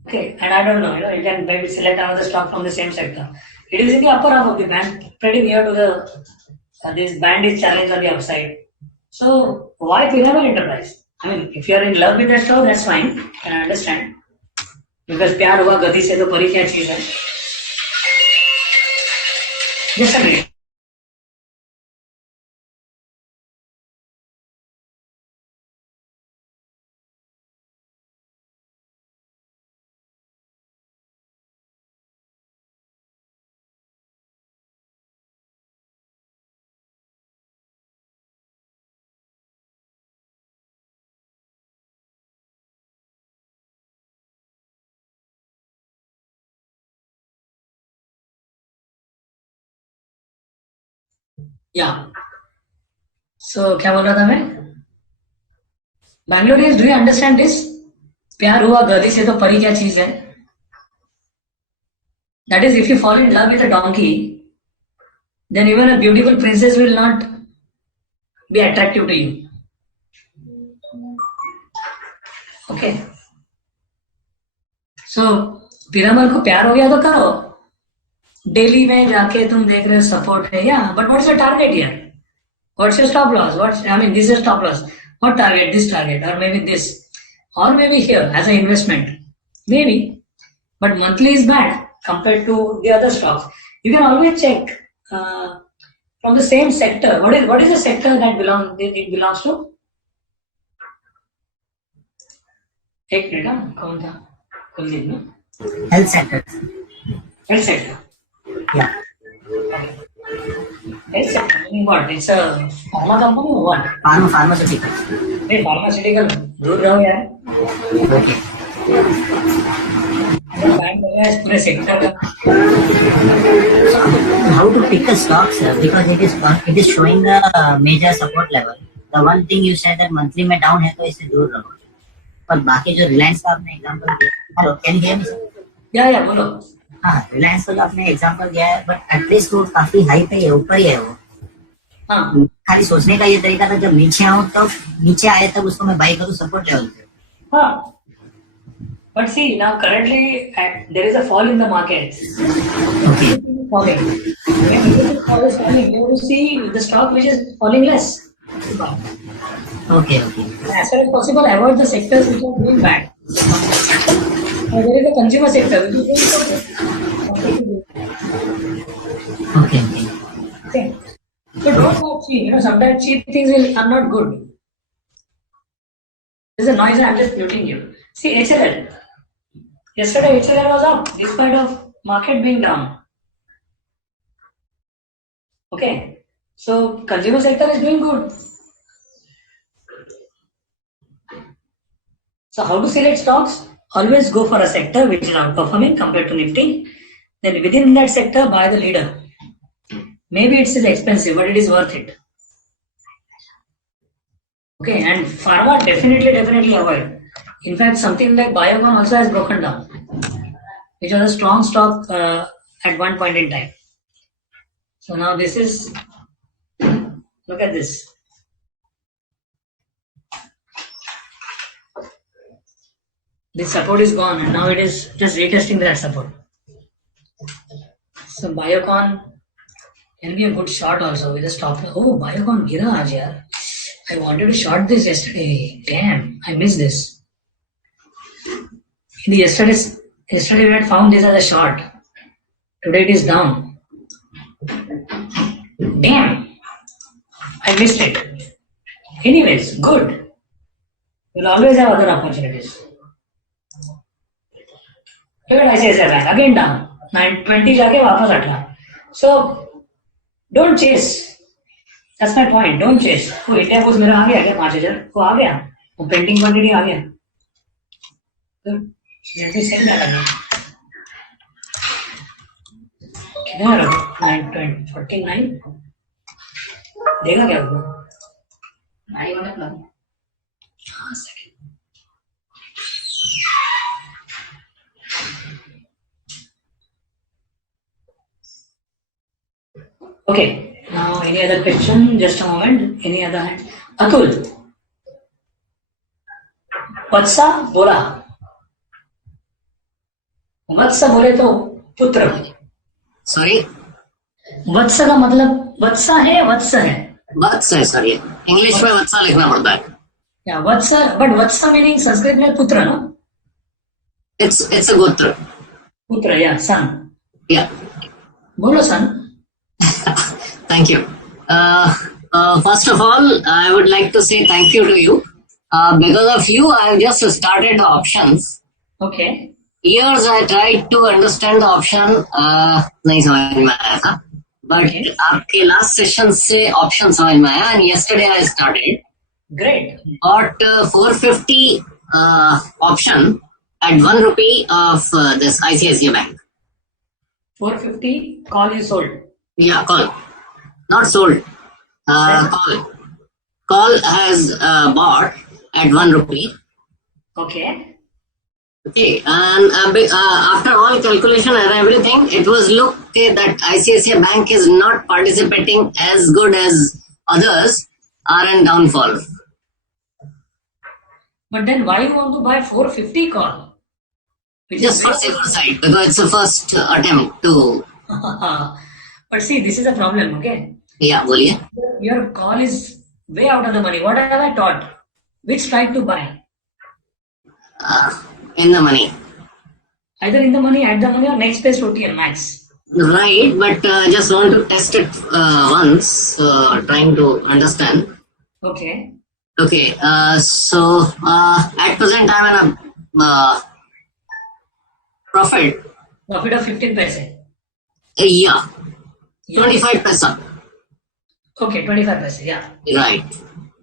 Okay, and I don't know, you can maybe select another stock from the same sector. It is in the upper half of the band, pretty near to the, this band is challenged on the upside. So, why Piramal Enterprise? I mean, if you are in love with that stock, that's fine, I understand. Because प्यार हुआ गति से तो परी क्या चीज है? Just a minute. Yeah. So, क्या बोल रहा था मैं? Bangladesh, do you understand this? प्यार हुआ गधी से तो परी क्या चीज है? That is, if you fall in love with a donkey, then even a beautiful princess will not be attractive to you. Okay. So, Piramal को प्यार हो गया तो करो. डेली में जाके तुम देख रहे हो सपोर्ट है या but what's your target here what's your stop loss what's I mean this is stop loss what target this target और मे बी दिस और maybe here as a investment maybe but monthly is bad compared to the other stocks. You can always check from the same sector. What is the sector that it belongs to? एक minute ना कौन था कुलदीप ना Health sector. Health sector. Yeah. Health sector. Meaning what? It's a pharma company or what? Pharmaceutical. नहीं pharmaceutical दूर रहो यार. Okay. पूरे सेक्टर का. How to pick a stock, sir? Because it is showing the major support level. The one thing you said that monthly में down है तो इससे दूर रहो. पर बाकी जो रिलायंस का आपने एग्जांपल दिया, hello can you hear me? या बोलो. हाँ, रिलायंस का जो आपने एग्जांपल दिया है, बट एटलीस्ट वो काफी हाई पे है, ऊपर ही है वो. हाँ. खाली सोचने का ये तरीका था जब नीचे आऊँ तो नीचे आए तब उसको मैं बाई करूँ सपोर्ट लेवल पे. हाँ. But see, now currently there is a fall in the market. Okay. Falling. When the fall is falling, you will see the stock which is falling less. Okay. As far as possible, avoid the sectors which are doing bad. There is a consumer sector which is doing good. Okay. So don't buy cheap. Sometimes cheap things are not good. There's a noise. I'm just muting you. See, HLL. Yesterday HLL was up despite of market being down. Okay. So consumer sector is doing good. So how to select stocks? Always go for a sector which is outperforming compared to Nifty. Then within that sector, buy the leader. Maybe it's expensive, but it is worth it. Okay, and pharma definitely avoid. In fact, something like Biocon also has broken down, which was a strong stock at one point in time. So now this is, look at this. This support is gone and now it is just retesting that support. So Biocon can be a good short also with a stop. Oh, Biocon gira aaj yaar. I wanted to short this yesterday. Damn, I missed this. Yesterday we had found this as a short. Today it is down. Damn, I missed it. Anyways, good. You'll always have other opportunities. Look at ICICI Bank, again down. 920 जाके वापस 18. So don't chase. That's my point. Don't chase. वो India post मेरा आ गया क्या 5,000? वो आ गया. वो painting quantity आ गया. तो जैसे सेल लगा दिया. कितना रखो? 949 देगा क्या वो? नहीं वाला प्लान. हाँ second. Okay. Now, any other question? Just a moment. Any other hand? Atul. वत्सा बोला. वत्सा बोले तो पुत्र. सॉरी, वत्सा का मतलब वत्सा है, वत्स है. वत्स है सर, ये इंग्लिश में वत्सा लिखना पड़ता है. या वत्सा, बट वत्सा मीनिंग संस्कृत में पुत्र, नो? It's a गोत्र. पुत्र, या सन. या. बोलो सन. Thank you. First of all, I would like to say thank you to you. Because of you, I have just started the options. Okay. Years I tried to understand the option. नहीं समझ में आया था. But आपके last session से option समझ में आया. And yesterday I started. Great. Got 450 option at 1 rupee of this ICICI Bank. 450 call you sold. Yeah, call. Not sold. Call. Call has bought at 1 rupee. Okay. Okay, and after all calculation and everything, it was looked that ICICI Bank is not participating as good as others are in downfall. But then why you want to buy 450 call? Just for safer side, because it's the first attempt to. But see, this is a problem, okay? Yeah, बोलिए. Your call is way out of the money. What have I taught? Which strike to buy? In the money. Either in the money, at the money, or next best OTM max. Right, but just want to test it once, trying to understand. Okay. Okay, so at present I'm in a profit. Profit of 15 paise. Yeah. 25 paisa. Okay, 25 paise, yeah. Right.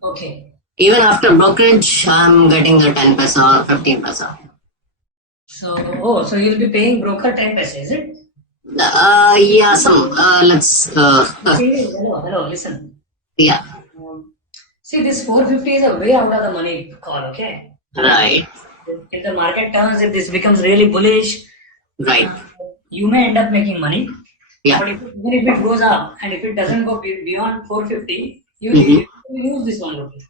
Okay. Even after brokerage, I'm getting the 10 paisa or 15 paisa. So, so you'll be paying broker 10 paise, is it? Yeah, some, let's, See, hello, listen. Yeah. See, this 450 is a way out of the money call, okay? Right. If the market turns, if this becomes really bullish, right, you may end up making money. Yeah. But even if it goes up and if it doesn't go beyond 450, you will use this 1 rupee.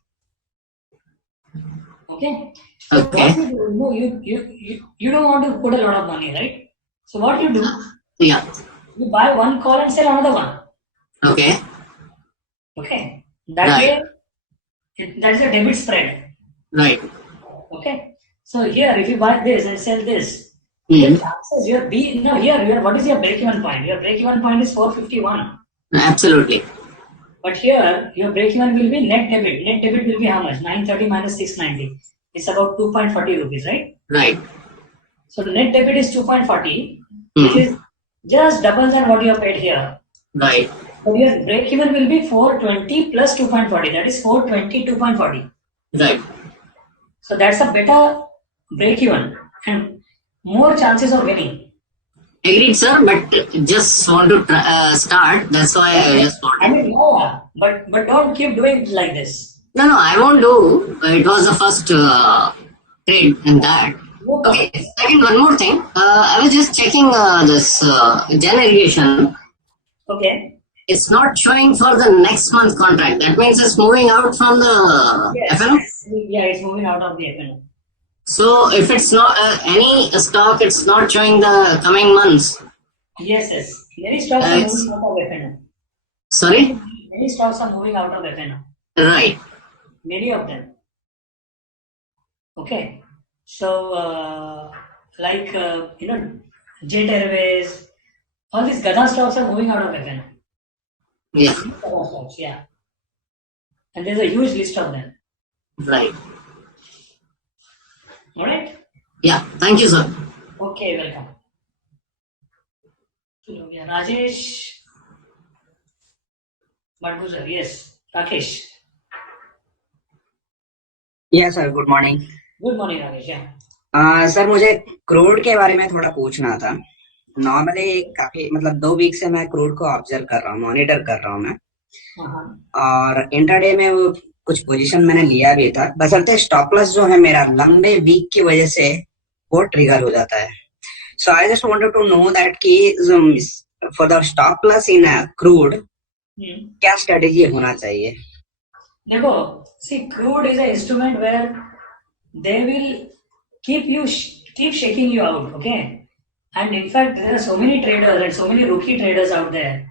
Okay. So Okay. what you do, you don't want to put a lot of money, right? So what you do? Yeah. You buy one call and sell another one. Okay. Okay. That Right. way, that's a debit spread. Right. Okay. So here, if you buy this and sell this, Mhm. the chances here, what is your break-even point? Your break-even point is 451. Absolutely. But here, your break-even will be net debit. Net debit will be how much? 930 minus 690. It's about 2.40 rupees, right? Right. So the net debit is 2.40, which is just double than what you have paid here. Right. So your break-even will be 420 plus 2.40. That is 420, 2.40. Right. So that's a better break-even and more chances of winning. Agreed, sir, but just want to start. That's why I just I wanted. mean, yeah, but don't keep doing it like this. No, I won't do. It was the first trade in that. Okay, second, one more thing. I was just checking this Gen Irrigation. Okay. It's not showing for the next month contract. That means it's moving out from the Yes. FNO. Yeah, it's moving out of the FNO. So if it's not any stock, it's not showing the coming months. Yes. Many stocks are It's- moving out of FNO. Sorry? Many stocks are moving out of FNO. Right. Many of them. Okay. So, Jet Airways, all these Gada stocks are moving out of FNO. Yeah. Gada stocks, yeah. And there's a huge list of them. Right. Alright? Yeah. Thank you, sir. Okay, welcome. Rajesh Madguzar, yes. Rakesh. Yes sir, good morning. Good morning, Rakesh. Yeah. Sir मुझे crude के बारे में थोड़ा पूछना था। Normally काफी मतलब 2 week से मैं क्रूड को ऑब्जर्व कर रहा हूँ, मॉनिटर कर रहा हूँ मैं, और इंट्राडे में वो कुछ पोजीशन मैंने लिया भी था। बशर्ते स्टॉप लॉस जो है मेरा लंबे वीक की वजह से वो ट्रिगर हो जाता है। So I just wanted to know that कि for the stop loss in crude क्या स्ट्रेटेजी होना चाहिए? देखो, see, crude is an instrument where they will keep shaking you out, okay? And in fact, there are so many traders and so many rookie traders out there.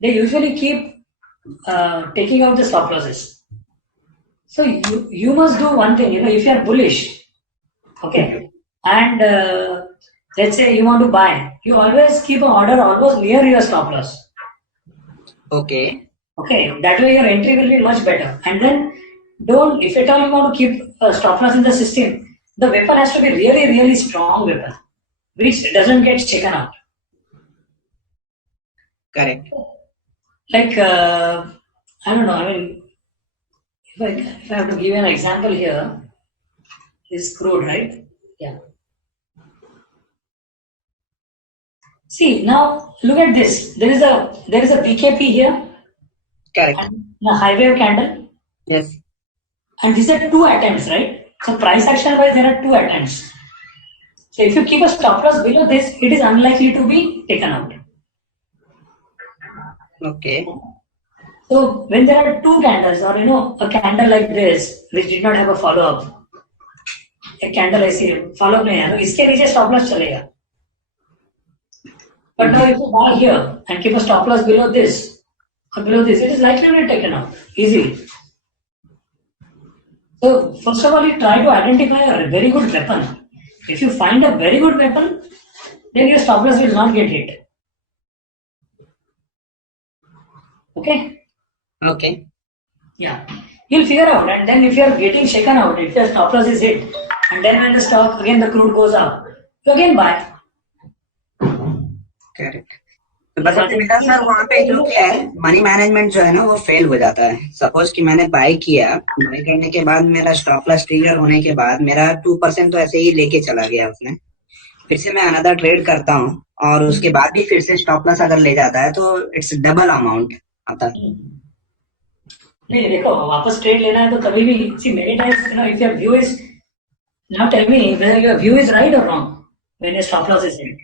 They usually keep taking out the stop losses. So you must do one thing, if you are bullish, okay, and let's say you want to buy, you always keep an order almost near your stop loss. Okay. Okay, that way your entry will be much better. And then don't, if at all you want to keep a stop loss in the system, the weapon has to be really, really strong weapon, which doesn't get shaken out. Correct. Like, I don't know, I mean, if I have to give you an example here, this is crude, right? Yeah. See, now look at this. There is a BKP here. Correct. And a high wave candle. Yes. And these are 2 attempts, right? So price action wise, there are 2 attempts. So if you keep a stop loss below this, it is unlikely to be taken out. Okay. So when there are 2 candles, or a candle like this, which did not have a follow up, a candle ऐसी follow up नहीं है, तो इसके नीचे stop loss चलेगा. But now if you buy here and keep a stop loss below this, or below this, it is likely to be taken out easily. So first of all, you try to identify a very good weapon. If you find a very good weapon, then your stop loss will not get hit. Okay? Okay. Yeah. You'll figure out, and then if you are getting shaken out, if your stop loss is hit, and then when the stock, again the crude goes up, you again buy. Correct. तो बशर्ते मेरा sir वहाँ पे जो क्या है, money management जो है ना वो फेल हो जाता है। सपोज कि मैंने बाय किया, बाय करने के बाद मेरा स्टॉप लॉस ट्रिगर होने के बाद मेरा 2% तो ऐसे ही लेके चला गया उसने। फिर से मैं अनदर ट्रेड करता हूँ और उसके बाद भी फिर से स्टॉप लॉस अगर ले जाता है तो इट्स डबल अमाउंट आता है। नहीं देखो, वापस ट्रेड लेना है तो कभी भी see many times if your view is, now tell me whether your view is right और wrong when your stop loss is hit.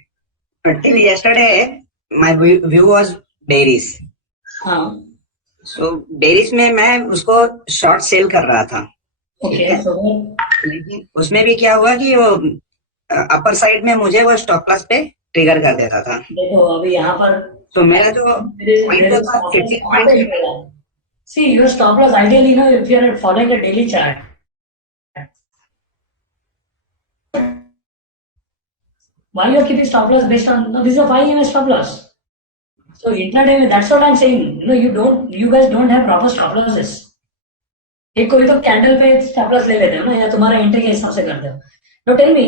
But till yesterday, my view was bearish. हाँ. So bearish में मैं उसको short sell कर रहा था. Okay. लेकिन उसमें भी क्या हुआ कि वो अपर साइड में मुझे वो स्टॉप लॉस पे ट्रिगर कर देता था। देखो अभी यहाँ पर तो मेरा जो पॉइंट था 50 point. See your stop loss ideally, if you are following a daily chart. Why you are keeping stop loss based on this is a 5 EMA stop loss. So intraday में that's what I'm saying. You guys don't have proper stop losses. एक कोई तो candle पे stop loss ले लेते हो ना, या तुम्हारा एंट्री के हिसाब से करते हो. Now tell me,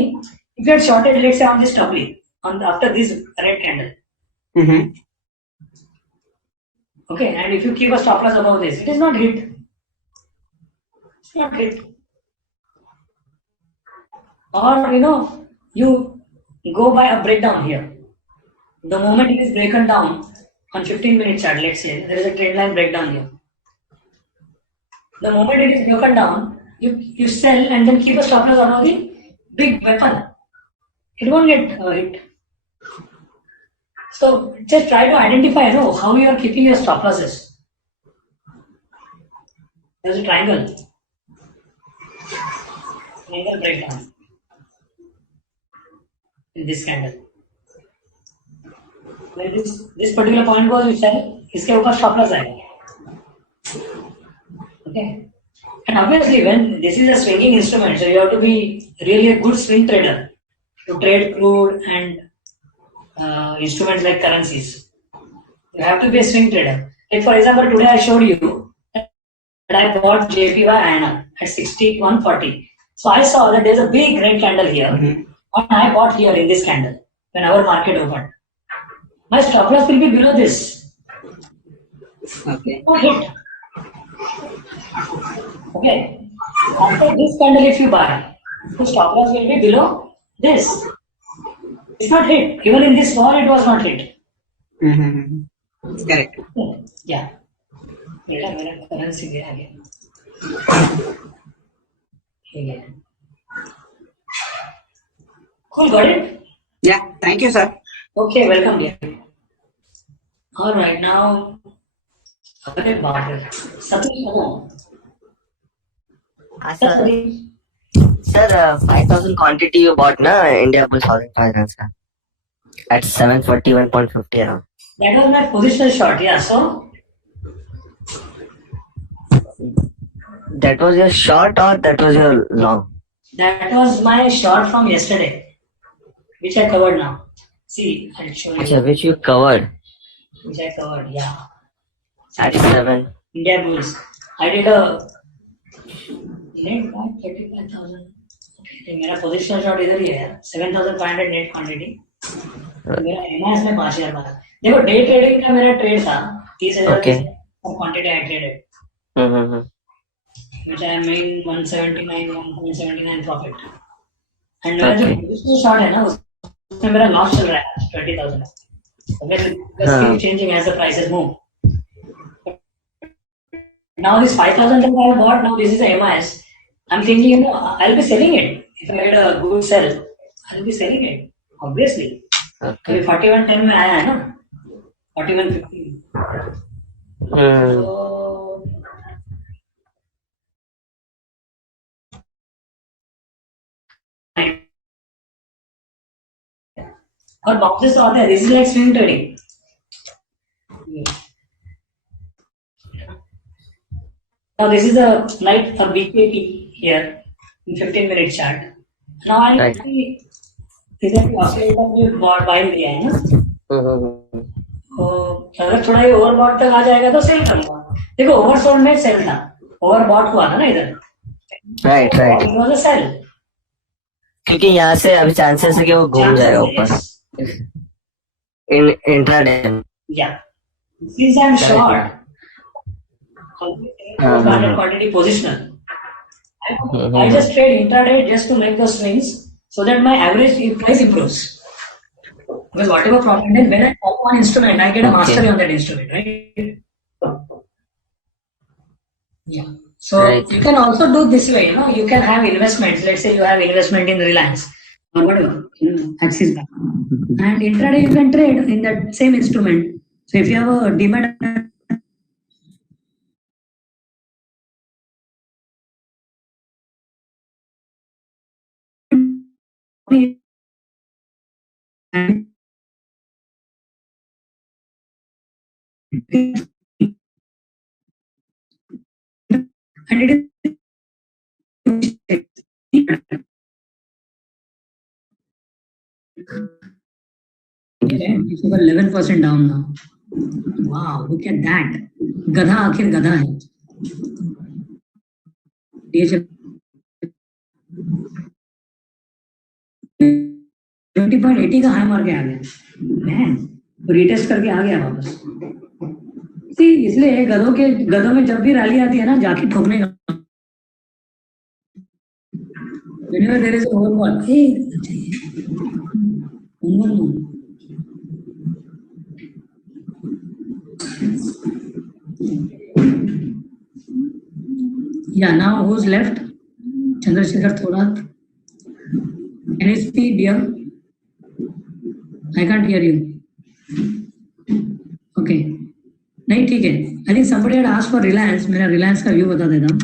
if you had shorted let's say on this doubly, after this red candle. Mm-hmm. Okay, and if you keep a stop loss above this, it is not hit. It's not hit. Or you go by a breakdown here. The moment it is broken down on 15-minute chart, let's say there is a trend line breakdown here. The moment it is broken down, you sell and then keep a stop loss on the big weapon. It won't get hit. So just try to identify how you are keeping your stop losses. There's a triangle. Triangle breakdown. In this candle, when this particular point goes, you sell, इसके ऊपर stop loss आएगा. Okay, and obviously when this is a swinging instrument, so you have to be really a good swing trader to trade crude and instruments like currencies. You have to be a swing trader. Like for example, today I showed you that I bought JPY INR at 61.40. So I saw that there's a big red candle here. Mm-hmm. And I bought here in this candle when our market opened. My stop loss will be below this. Okay. No hit. Okay. After this candle, if you buy, the stop loss will be below this. It's not hit. Even in this fall, it was not hit. Correct. Yeah. मेरा currency गया again. Again. Cool, got it? Yeah. Thank you, sir. Okay, welcome, dear. All right, now. अरे बाप रे, Satish hello. Sir, 5,000 quantity you bought, na? India Bulls Housing Finance at 741.50 around. That was my positional short, yeah. So that was your short or that was your long? that was my short from yesterday, which I covered now. See, I'll show you. Achha, which you covered Which I covered, yeah. at 7. India Bulls. I did a net buy 35,000. Okay, मेरा positional short इधर ही है 7,500 net quantity. मेरा MIS में 5,000 बार. देखो day trading का मेरा trade था 30,000 का quantity I traded. Which I made 179 profit. And मेरा जो positional short है ना उसमें मेरा loss चल रहा है 20,000. Okay, just keep changing as the prices move. Now this 5,000 that I bought, now this is a MIS. I'm thinking, I'll be selling it. If I get a good sell, I'll be selling it. Obviously. Okay. 41.10 में आया है ना? 41.50. So और boxes तो आते हैं. This is like swing trading. Now this is a BKP here in 15-minute chart. Now I see this is the buy दिया है ना. तो अगर थोड़ा ये ओवरबॉट तक आ जाएगा तो सेल करूंगा. देखो ओवरसोल्ड में सेल था, ओवरबॉट हुआ था ना इधर. Right. It was a sell. क्योंकि यहाँ से अभी चांसेस है कि वो घूम जाएगा ऊपर. In intraday. Yeah. Since I'm short. Quantity positional. I just trade intraday just to make those swings so that my average price improves. Because whatever profit, then when I top one instrument, I get a mastery on that instrument, right? Yeah. So you can also do this way, you can have investments. Let's say you have investment in Reliance or whatever, Axis Bank. And intraday you can trade in that same instrument. So if you have a demat and it is 11% down now. Wow, look at that. गधा आखिर गधा है. DHL 20.80 का high मार के आ गया. Man retest करके आ गया वापस. इसलिए गधों में जब भी रैली आती है ना जाके ठोकने का. Whenever there is a overbought, yeah, now who's left? Chandrasekhar Thorat. NSP, dear. I can't hear you. Okay. नहीं ठीक है. I think somebody had asked for Reliance. मेरा Reliance का व्यू बता देता हूँ.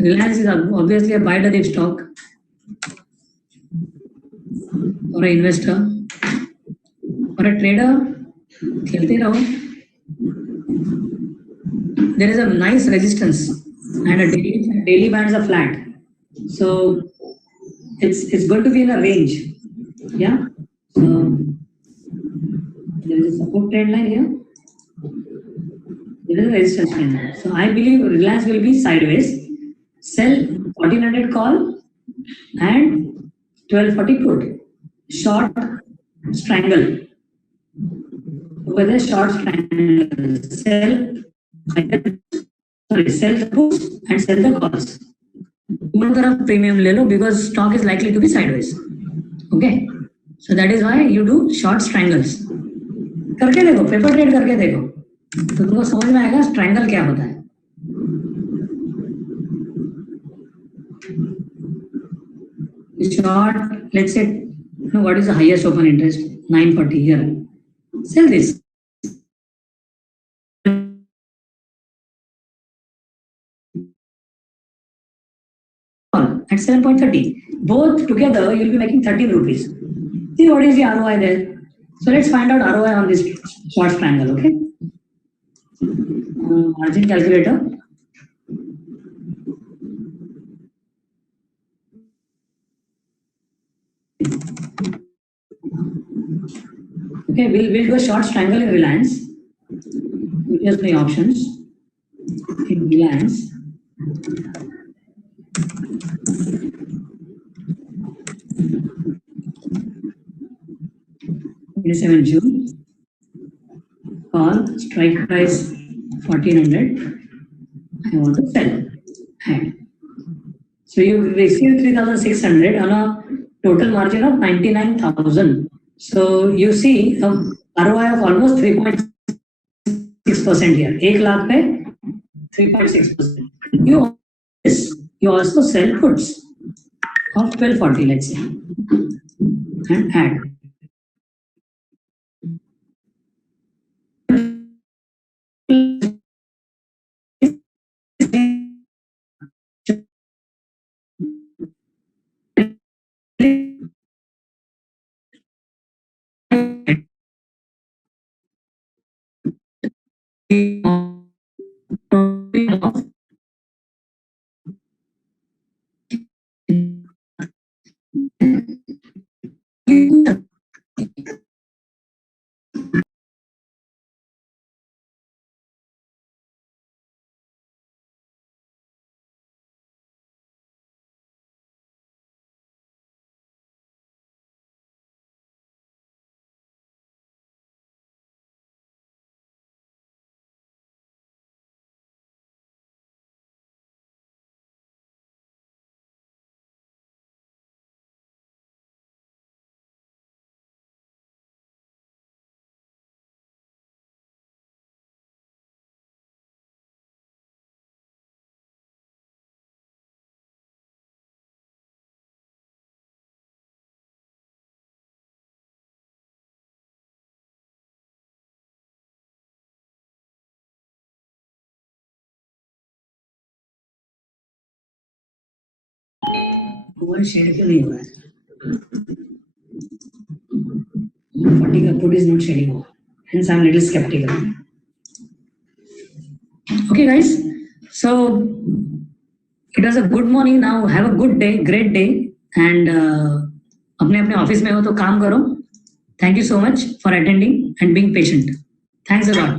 Reliance is obviously a buy the dip stock or an investor or a trader. खेलते रहो. There is a nice resistance and a daily bands are flat. So it's going to be in a range. Yeah. So there is a support trend line here. There is a resistance trend line. So I believe Reliance will be sideways. Sell 1400 call and 1240 put. Short strangle. With a short strangle. Sell sorry, sell the puts and sell the calls. दोनों तरफ premium ले लो because stock is likely to be sideways. Okay, so that is why you do short strangles. करके देखो, paper trade करके देखो, तो तुमको समझ में आएगा स्ट्रैंगल क्या होता है. Short, let's say, what is the highest open interest? 940 here. Sell this. At 7.30. Both together, you'll be making 13 rupees. See what is the ROI there? So let's find out ROI on this short triangle, okay? Margin calculator. Okay, we'll do a short triangle in Reliance. Here's my options in Reliance. June. Call, strike price 1400. I want to sell. Add. So you receive 3600 on a total margin of 99,000. So you see a ROI of almost 3.6% here. 1 lakh pe 3.6%. You also sell puts of 1240, let's say, and add. One shade क्यों नहीं हो रहा है? 40 का put is not shading over. Hence I'm a little skeptical. Okay guys, so it was a good morning. Now have a good day, great day, and अपने अपने office में हो तो काम करो. Thank you so much for attending and being patient. Thanks a lot.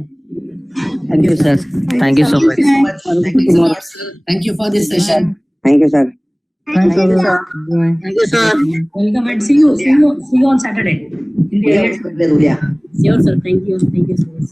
Thank you, sir. Thank you so much. Thank you so much, sir. Thank you for this session. Thank you, sir. Thank you, sir. Thank you, sir. Welcome and see you on Saturday. In the Sure, sir. Thank you. Thank you so much.